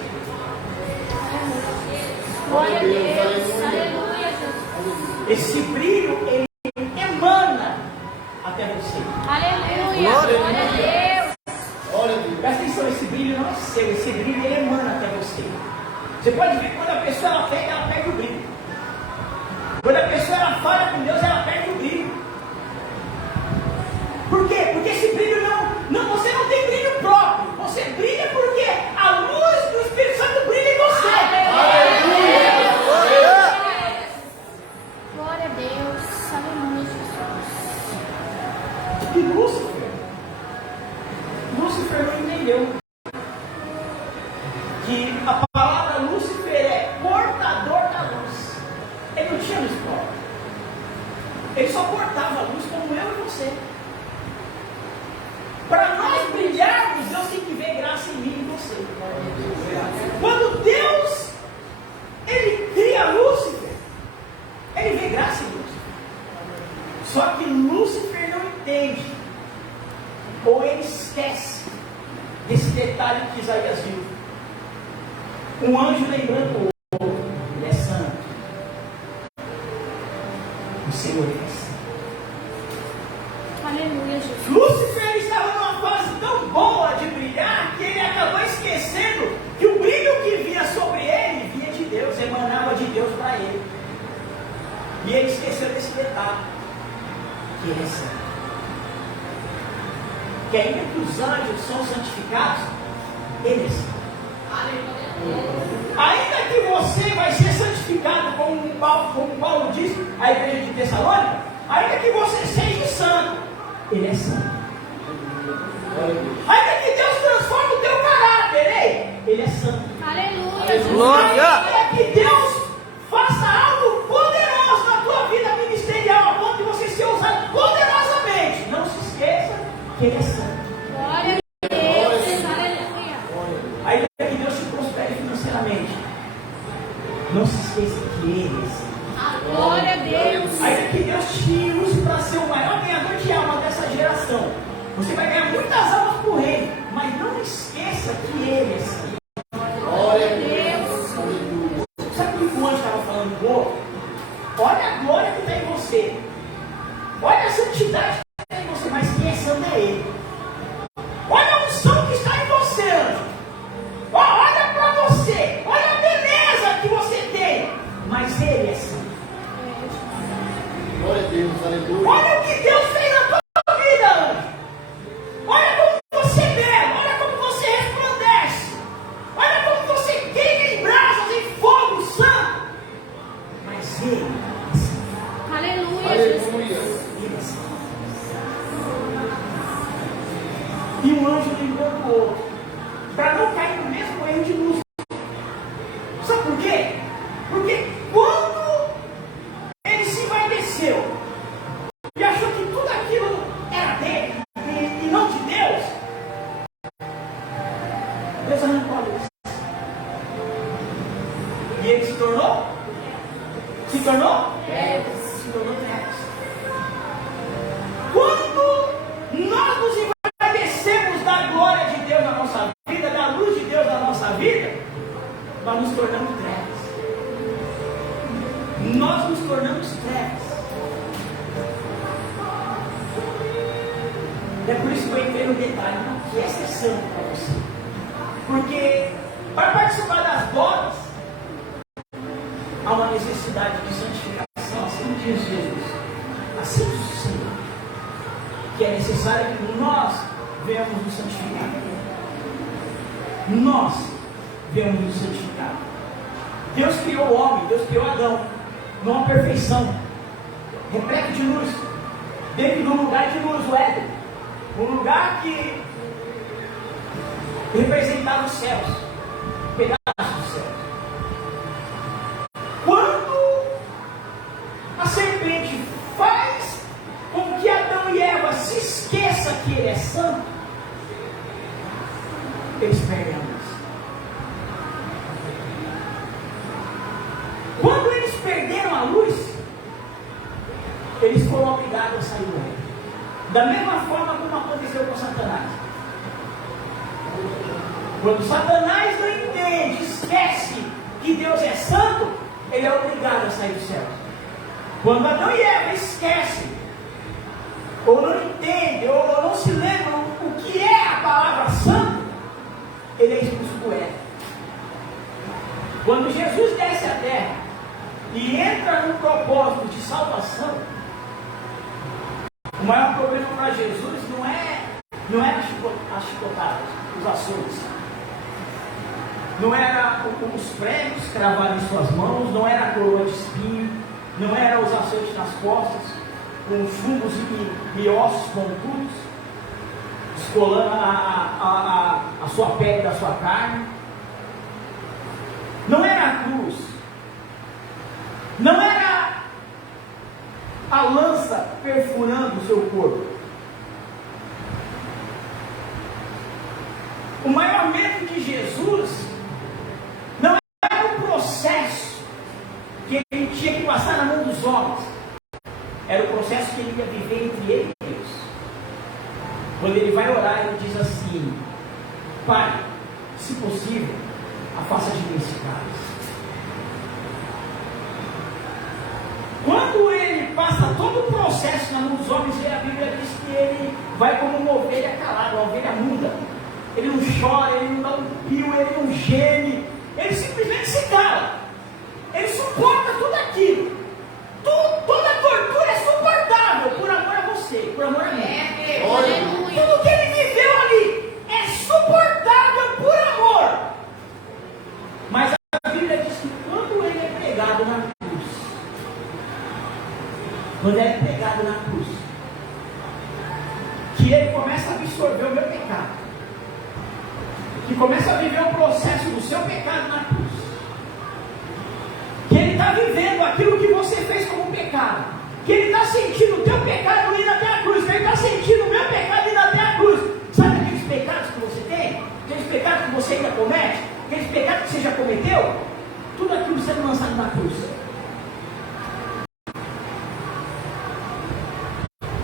Glória a Deus. Aleluia, Jesus. Esse brilho, ele emana até você. Aleluia. Glória a Deus. Presta atenção, esse brilho não é seu, esse brilho ele emana até você. Você pode ver quando a pessoa ela perde o brilho. Quando a pessoa ela fala com Deus, ela perde o brilho. Por quê? Porque esse brilho não, você não tem brilho próprio. Você brilha porque a luz do Espírito Santo brilha em você. Aleluia. Glória a Deus. Aleluia, Jesus. E Lúcifer não entendeu que a palavra Lúcifer é portador da luz. Ele não tinha luz própria. Ele só portava a luz como eu e você. ou ele esquece desse detalhe que Isaías viu. Um anjo lembrando o outro, ele é santo. O Senhor é santo. Aleluia, Jesus. Lúcifer estava numa fase tão boa de brilhar que ele acabou esquecendo que o brilho que vinha sobre ele vinha de Deus, emanava de Deus para ele. E ele esqueceu desse detalhe, que ele é santo. Que ainda que os anjos são santificados, ele é santo. Ainda que você vai ser santificado, como Paulo diz à igreja de Tessalônica, ainda que você seja santo, ele é santo. Ainda que Deus transforme o teu caráter, ele é santo. Aleluia, Jesus. Ainda que Deus faça algo poderoso na tua vida ministerial, a ponto de você ser usado poderosamente, não se esqueça que ele é santo. Glória a Deus. Aleluia. Ainda que Deus te prospere financeiramente, não se esqueça que ele é santo. Glória a Deus. Ainda que Deus te use para ser o maior ganhador de alma dessa geração, você vai ganhar muitas almas por reino, mas não esqueça que ele é santo. Glória a Deus. Sabe o que o anjo estava falando com o outro? Olha a glória que está em você, olha a santidade que está em você, mas quem é santo é ele. Olha a unção que está em você, anjo. Olha para você, olha a beleza que você tem, mas ele é santo. Glória a Deus, aleluia. Olha o que Deus fez na tua vida, anjo. Olha como você bebe, olha como você resplandece, olha como você queima em brasas, em fogo santo. Mas ele é santo. Aleluia, Jesus. Aleluia. Ele é santo. E um anjo lembrou do outro, para não cair no mesmo erro de luz. Sabe por quê? Porque quando ele se envaideceu e achou que tudo aquilo era dele e não de Deus, Deus arrancou a luz. E ele se tornou? Se tornou? Se tornou trevas. Quando nós nos envaidecemos da glória de Deus na nossa vida, da luz de Deus na nossa vida, nós nos tornamos trevas. Nós nos tornamos trevas. É por isso que eu entrei no detalhe, não que essa é santo para você. Porque para participar das bodas, há uma necessidade de santificação, assim diz Jesus. Assim diz o Senhor. Que é necessário que nós venhamos nos santificar. Nós venhamos nos santificar. Deus criou o homem, Deus criou Adão, numa perfeição, repleto de luz, dentro de um lugar de luz, o Éden, um lugar que representava os céus, pedaços dos céus. Quando a serpente faz com que Adão e Eva se esqueçam que ele é santo, eles perdem a luz. Quando eles perderam a luz, eles foram obrigados a sair do reino. Da mesma forma como aconteceu com Satanás. Quando Satanás não entende, esquece que Deus é santo, ele é obrigado a sair do céu. Quando Adão e Eva esquecem, ou não entendem, ou não se lembram o que é a palavra santo, ele é expulso do Éden. Quando Jesus desce à terra e entra no propósito de salvação, o maior problema para Jesus não era as chicotadas, os açoites, não era os pregos cravados em suas mãos, não era a coroa de espinho, não era os açoites nas costas, com fungos e ossos pontudos, descolando a sua pele da sua carne. Não era a cruz, não era a lança perfurando o seu corpo. O maior medo de Jesus não era o processo que ele tinha que passar na mão dos homens, era o processo que ele ia viver entre ele e Deus. Quando ele vai orar, ele diz assim: Pai, se possível, afasta de mim esse cálice. Quando ele passa todo o processo na mão dos homens, a Bíblia diz que ele vai como uma ovelha calada, uma ovelha muda. Ele não chora, ele não dá um pio, ele não geme, ele simplesmente se cala. Ele suporta tudo aquilo. Toda tortura é suportável por amor a você, por amor a mim. Tudo que ele viveu ali é suportável por amor. Mas a Bíblia diz que quando ele é pregado na cruz, que ele começa a absorver o meu pecado, que começa a viver o processo do seu pecado na cruz, que ele está vivendo aquilo que você fez como pecado, que ele está sentindo o teu pecado indo até a cruz, que ele está sentindo o meu pecado indo até a cruz. Sabe aqueles pecados que você tem? Aqueles pecados que você ainda comete? Aqueles pecados que você já cometeu? Tudo aquilo sendo lançado na cruz.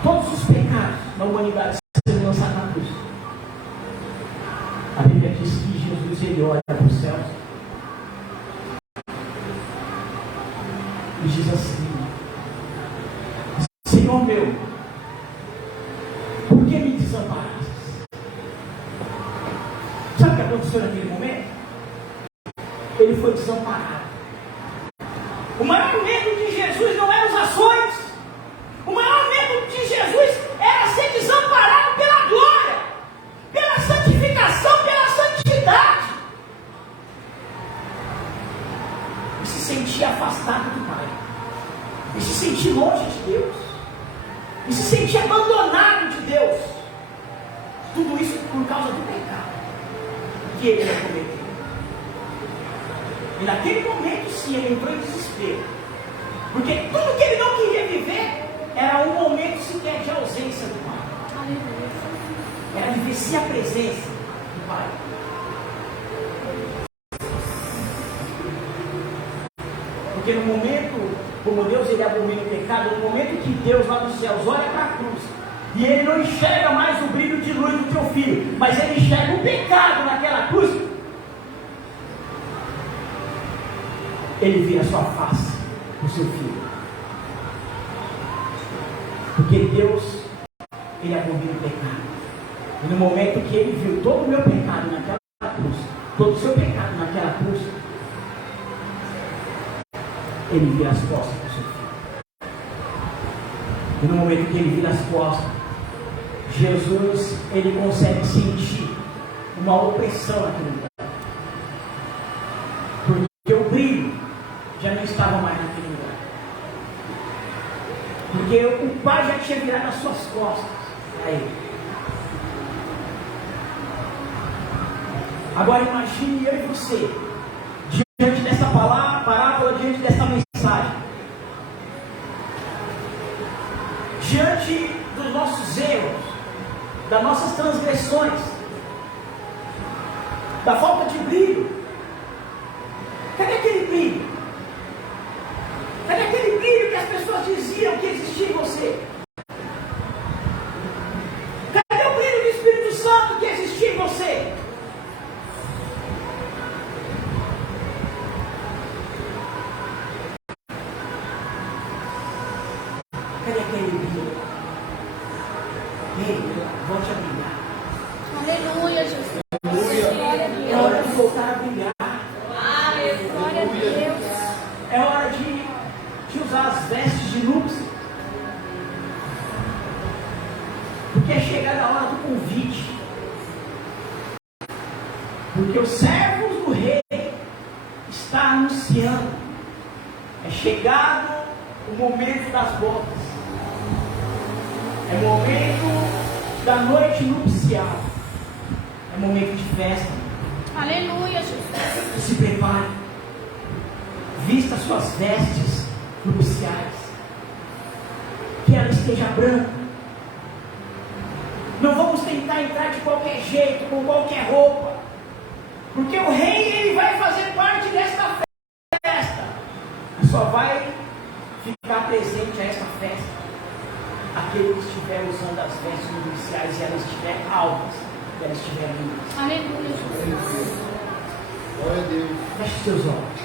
Todos os pecados da humanidade sendo lançados na cruz. A Bíblia diz que Jesus, ele olha para os céus e diz assim: Senhor meu, por que me desamparaste? Sabe o que aconteceu naquele momento? Ele foi desamparado. O maior medo de Jesus não eram as ações. O maior medo de Jesus era ser desamparado pela glória, pela santificação, pela santidade. E se sentir afastado do Pai. E se sentir longe de Deus. E se sentir abandonado de Deus. Tudo isso por causa do pecado que ele cometeu. E naquele momento sim, ele entrou em desespero. Porque tudo que ele não queria viver era um momento sequer de ausência do Pai. Era viver sem a presença do Pai. Porque no momento, como Deus ele abomina o pecado, no momento que Deus lá dos céus olha para a cruz, e ele não enxerga mais o brilho de luz do teu filho, mas ele enxerga o pecado naquela cruz, ele vira a sua face do seu filho. Porque Deus, ele abomina o pecado. E no momento que ele viu todo o meu pecado naquela cruz, todo o seu pecado naquela cruz, ele vira as costas do seu filho. E no momento que ele vira as costas, Jesus, ele consegue sentir uma opressão naquele lugar. Porque o brilho já não estava mais naquele lugar. Porque o Pai já tinha virado as suas costas a ele. Agora imagine eu e você, diante dessa parábola, diante dessa mensagem, diante dos nossos erros, das nossas transgressões, da falta de brilho. Cadê aquele brilho? Cadê aquele brilho que as pessoas diziam que existia em você? Cadê o brilho do Espírito Santo que existia em você? Cadê aquele brilho? Ei, volte a brilhar. Aleluia, Jesus. É hora de voltar a brilhar. Glória a Deus. É hora de usar as vestes de núpcia. Porque é chegada a hora do convite. Porque os servos do rei estão anunciando. É chegado o momento das bodas. É momento da noite nupcial. É momento de festa. Aleluia, Jesus. Se prepare. Vista suas vestes nupciais. Que ela esteja branca. Não vamos tentar entrar de qualquer jeito, com qualquer roupa. Porque o rei, ele vai fazer parte desta festa. Só vai ficar presente a esta festa aquele que estiver usando as vestes nupciais e ela estiver altas, e ela estiver limpas. Aleluia, Jesus. Glória a Deus. Feche seus olhos.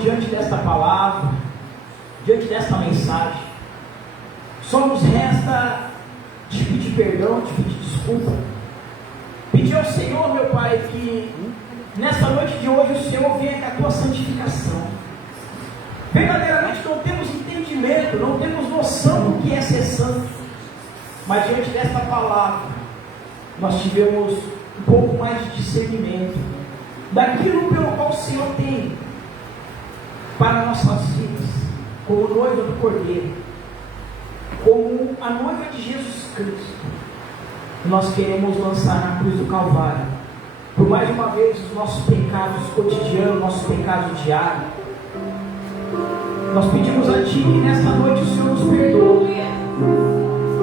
Diante desta palavra, diante desta mensagem, só nos resta te pedir perdão, te pedir desculpa, pedir ao Senhor, meu Pai, que nesta noite de hoje o Senhor venha com a tua santificação. Verdadeiramente não temos entendimento, não temos noção do que é ser santo, mas diante desta palavra nós tivemos um pouco mais de discernimento daquilo pelo qual o Senhor tem para nossas vidas, como noiva do Cordeiro, como a noiva de Jesus Cristo. Nós queremos lançar na cruz do Calvário, por mais uma vez, os nossos pecados cotidianos, nossos pecados diários. Nós pedimos a Ti que nesta noite o Senhor nos perdoe,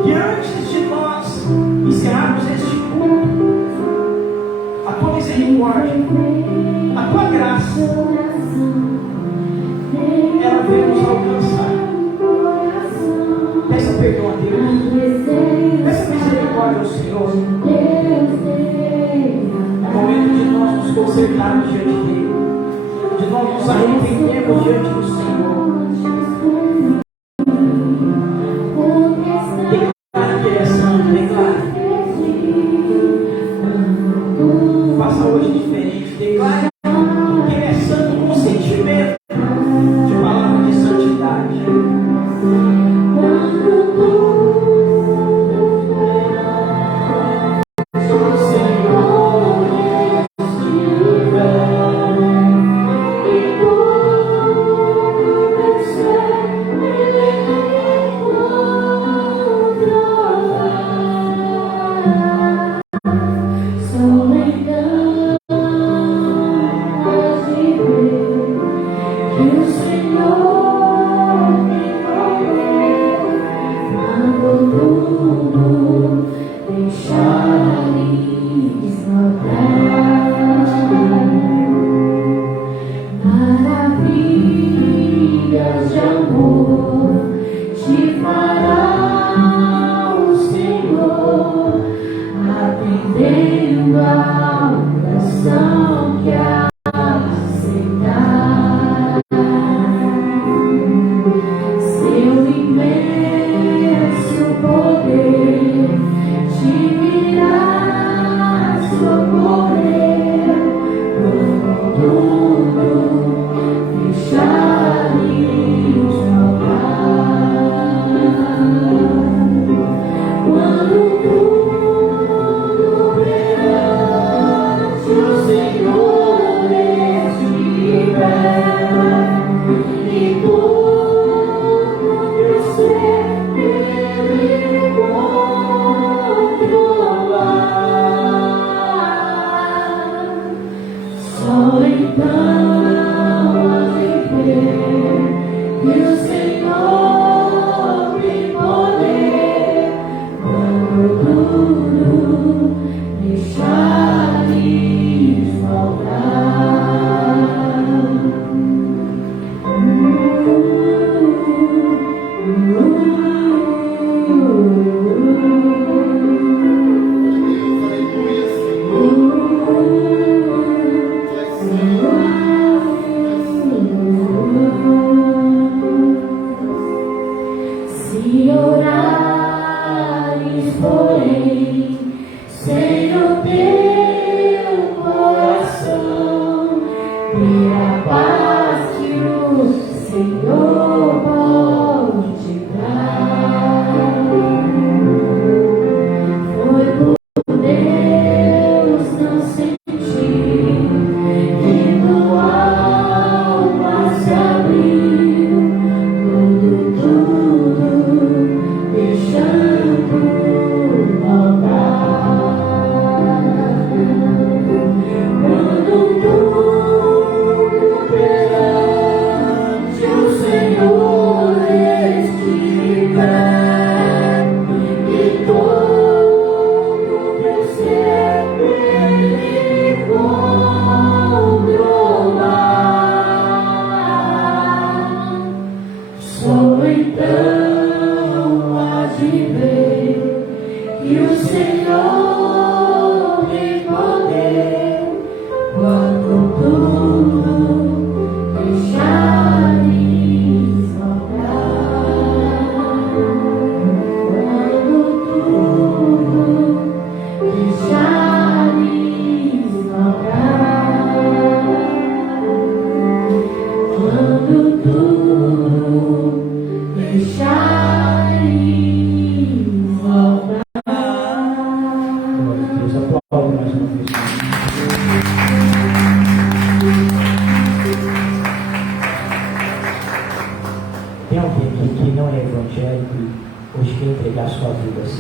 que antes de nós encerrarmos este culto, a Tua misericórdia, a Tua graça, ela veio nos alcançar. Peça perdão a Deus, peça misericórdia ao Senhor. É momento de nós nos consertarmos diante dele, de nós nos arrependermos diante do Senhor. Declara que Ele é santo, declara. Faça hoje diferente, declara que Ele é santo com sentimento de palavra de santidade. E por ser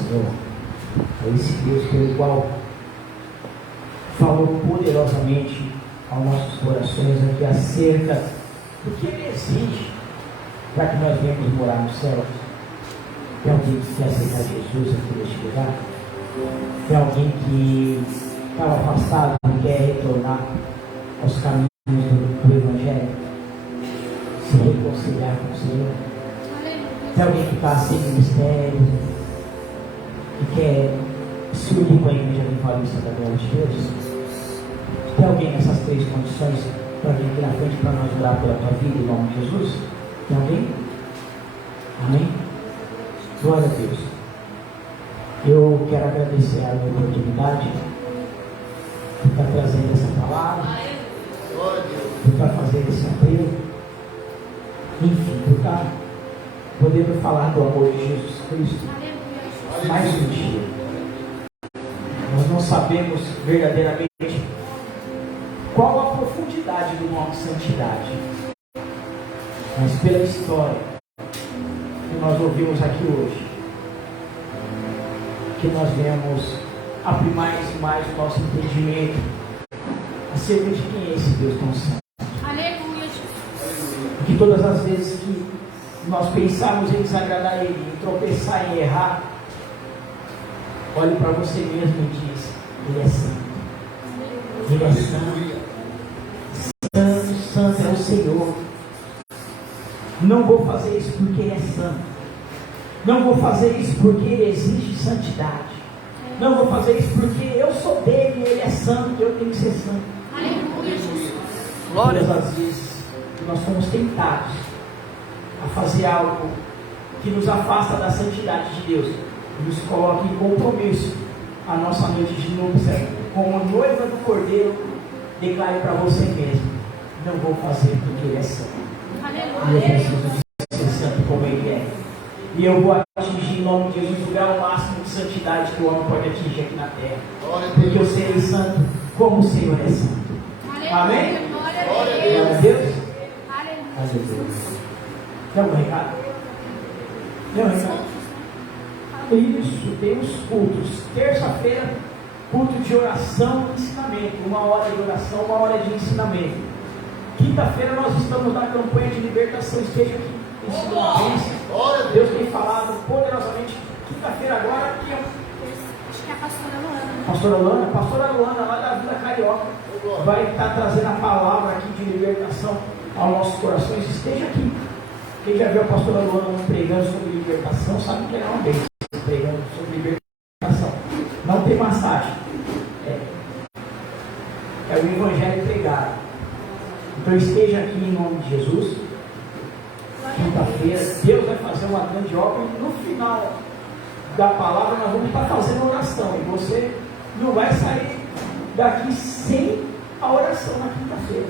Senhor, a esse Deus pelo qual falou poderosamente aos nossos corações aqui acerca do que Ele exige para que nós venhamos morar no céu. Tem alguém que quer aceitar Jesus aqui neste lugar? Tem alguém que estava afastado e quer retornar aos caminhos do Evangelho? Se reconciliar com o Senhor? Tem alguém que está sem ministério e quer se unir com a igreja Vivalista da Glória de Deus? Tem alguém nessas três condições para vir aqui na frente para nós orar pela tua vida em nome de Jesus? Tem alguém? Amém? Glória a Deus. Eu quero agradecer a minha oportunidade por estar trazendo essa palavra, por estar fazendo esse apelo, enfim, por estar podendo falar do amor de Jesus Cristo. Mais um dia. Nós não sabemos verdadeiramente qual a profundidade do nome santidade, mas pela história que nós ouvimos aqui hoje, que nós venhamos abrir mais e mais o nosso entendimento acerca de quem é esse Deus tão santo. Aleluia, Jesus. Que todas as vezes que nós pensarmos em desagradar Ele, em tropeçar, em errar, olhe para você mesmo e diz: Ele é santo. Ele é santo. Santo, santo é o Senhor. Não vou fazer isso porque Ele é santo. Não vou fazer isso porque Ele exige santidade. Não vou fazer isso porque eu sou dele e Ele é santo, eu tenho que ser santo. Aleluia, Jesus. Todas as vezes que nós somos tentados a fazer algo que nos afasta da santidade de Deus, nos coloca em compromisso a nossa noite de núpcias, como noiva do Cordeiro, declare para você mesmo: não vou fazer porque Ele é santo. E eu preciso ser santo como Ele é. E eu vou atingir em nome de Jesus o grau máximo de santidade que o homem pode atingir aqui na terra. Porque eu serei santo como o Senhor é santo. Amém? Glória a Deus. Aleluia. Tem algum recado? Tem um recado? Isso, tem os cultos. Terça-feira, culto de oração e ensinamento. 1 hora de oração, 1 hora de ensinamento. Quinta-feira nós estamos na campanha de libertação. Esteja aqui. Deus tem falado poderosamente. Quinta-feira agora aqui, Acho que é a pastora Luana. Pastora Luana lá da Vila Carioca vai estar trazendo a palavra aqui de libertação aos nossos corações. Esteja aqui. Quem já viu a pastora Luana pregando sobre libertação sabe que ela é uma bênção, pregando sobre libertação. Não tem massagem, é o evangelho pregado. Então esteja aqui em nome de Jesus. Quinta-feira, Deus vai fazer uma grande obra e no final da palavra nós vamos estar fazendo oração. E você não vai sair daqui sem a oração na quinta-feira.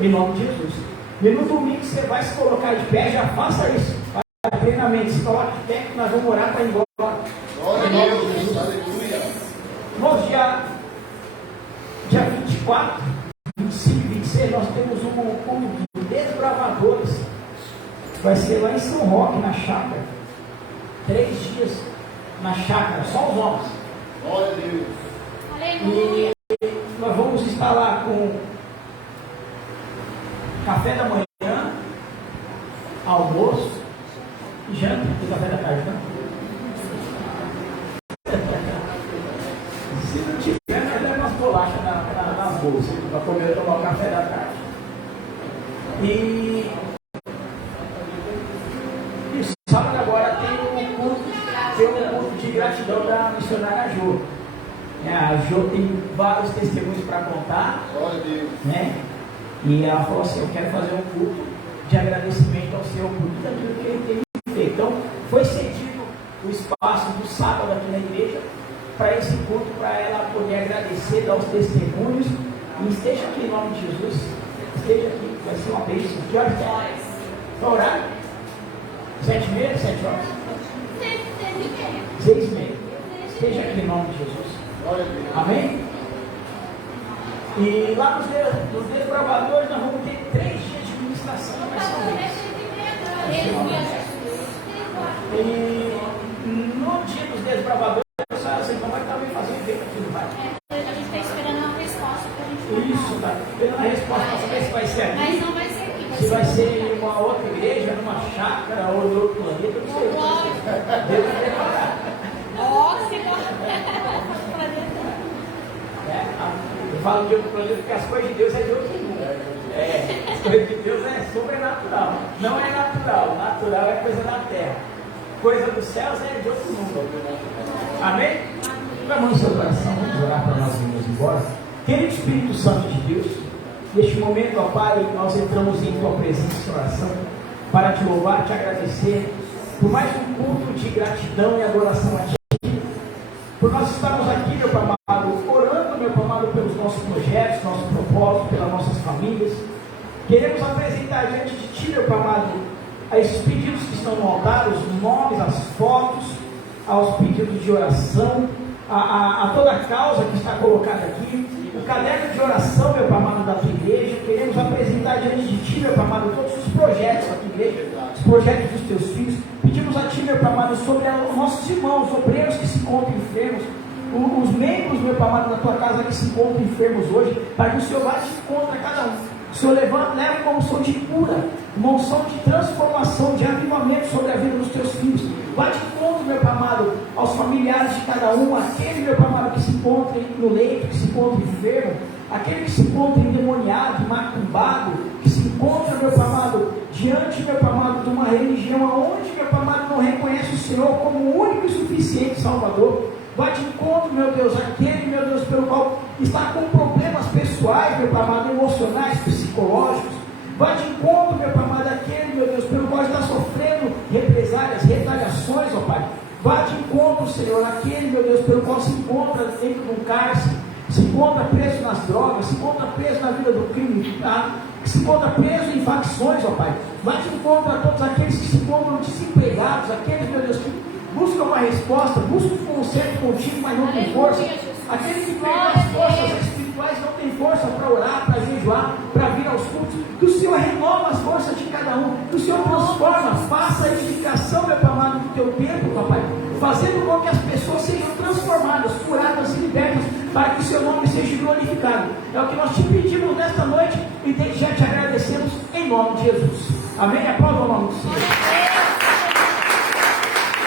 Em nome de Jesus. E no domingo você vai se colocar de pé, já faça isso. Vai treinamento, se coloque de pé que nós vamos orar para ir embora. Em nome de Jesus. Aleluia. Irmãos, dia 24, 25 e 26, nós temos um culto de desbravadores. Vai ser lá em São Roque, na chácara. 3 dias na chácara, só os homens. Glória a Deus. Aleluia. E nós vamos estar lá com café da manhã, almoço e janta. E café da tarde, não? Se não tiver, nós levamos umas bolachas na bolsa para comer e tomar o café da tarde. E sábado agora tem um culto de gratidão da missionária Jô. A Jô tem vários testemunhos para contar. Glória a Deus. Né? E ela falou assim: eu quero fazer um culto de agradecimento ao Senhor por tudo aquilo que Ele tem feito. Então, foi cedido o espaço do sábado aqui na igreja para esse culto, para ela poder agradecer, dar os testemunhos. E esteja aqui em nome de Jesus. Esteja aqui, vai ser uma bênção. Que horas é? Para orar? 7h30, 7 horas? 6h30. Esteja aqui em nome de Jesus. Amém? E lá nos desbravadores nós vamos ter 3 dias de ministração. Vai ser uma bênção. E no dia dos desbravadores gravador, você não vai também fazer o jeito aqui, não vai? A gente está esperando uma resposta para a gente. Isso, tá esperando a resposta para saber se vai ser aqui. Mas não vai ser aqui. Se vai ser em uma outra igreja, numa chácara ou em outro planeta, não sei. Deus vai preparar. Ó, se planeta. Eu falo de outro planeta porque as coisas de Deus é de outro mundo. As coisas de Deus é sobrenatural. Não é natural. Natural é coisa da terra. Coisa dos céus é de outro mundo. Amém? Põe a mão no seu coração, vamos orar para nós irmos embora. Querido Espírito Santo de Deus, neste momento, ó Pai, nós entramos em Tua presença em oração para Te louvar, Te agradecer por mais um culto de gratidão e adoração a Ti. Por nós estarmos aqui, meu Pai amado, orando, meu Pai amado, pelos nossos projetos, nossos propósitos, pelas nossas famílias. Queremos apresentar diante de Ti, meu Pai amado, a esses pedidos que estão no altar, os nomes, as fotos, aos pedidos de oração, a toda a causa que está colocada aqui, o caderno de oração, meu Pai amado, da tua igreja. Queremos apresentar diante de Ti, meu Pai amado, todos os projetos da tua igreja, os projetos dos Teus filhos. Pedimos a Ti, meu Pai amado, sobre os nossos irmãos, os obreiros que se encontram enfermos, os membros, meu Pai amado, da Tua casa que se encontram enfermos hoje, para que o Senhor vá de encontro a cada um. O Senhor leva uma unção de cura, uma unção de transformação, de avivamento sobre a vida dos Teus filhos. Vá de encontro, meu Pai amado, aos familiares de cada um, aquele, meu Pai amado, que se encontra no leito, que se encontra enfermo, aquele que se encontra endemoniado, macumbado, que se encontra, meu Pai amado, diante, meu Pai amado, de uma religião onde, meu Pai amado, não reconhece o Senhor como o único e suficiente Salvador. Vá de encontro, meu Deus, aquele, meu Deus, pelo qual está com problemas pessoais, meu Pai amado, emocionais, psicológicos. Vá de encontro, meu Pai amado, aquele, meu Deus, pelo qual está sofrendo represálias, retaliações, ó Pai. Vá de encontro, Senhor, aquele, meu Deus, pelo qual se encontra dentro de um cárcere, se encontra preso nas drogas, se encontra preso na vida do crime, tá? Se encontra preso em facções, ó Pai. Vá de encontro a todos aqueles que se encontram desempregados, aqueles, meu Deus, que buscam uma resposta, buscam um conserto contigo, mas não tem força. Aqueles que perdem as forças espirituais não tem força para orar, para jejuar, para vir aos cultos. Que o Senhor renova as forças de cada um, que o Senhor transforma, faça a edificação, meu Pai amado, do teu templo, papai, fazendo com que as pessoas sejam transformadas, curadas e libertas, para que o seu nome seja glorificado. É o que nós te pedimos nesta noite e desde já te agradecemos em nome de Jesus. Amém? Aplauda o nome do Senhor.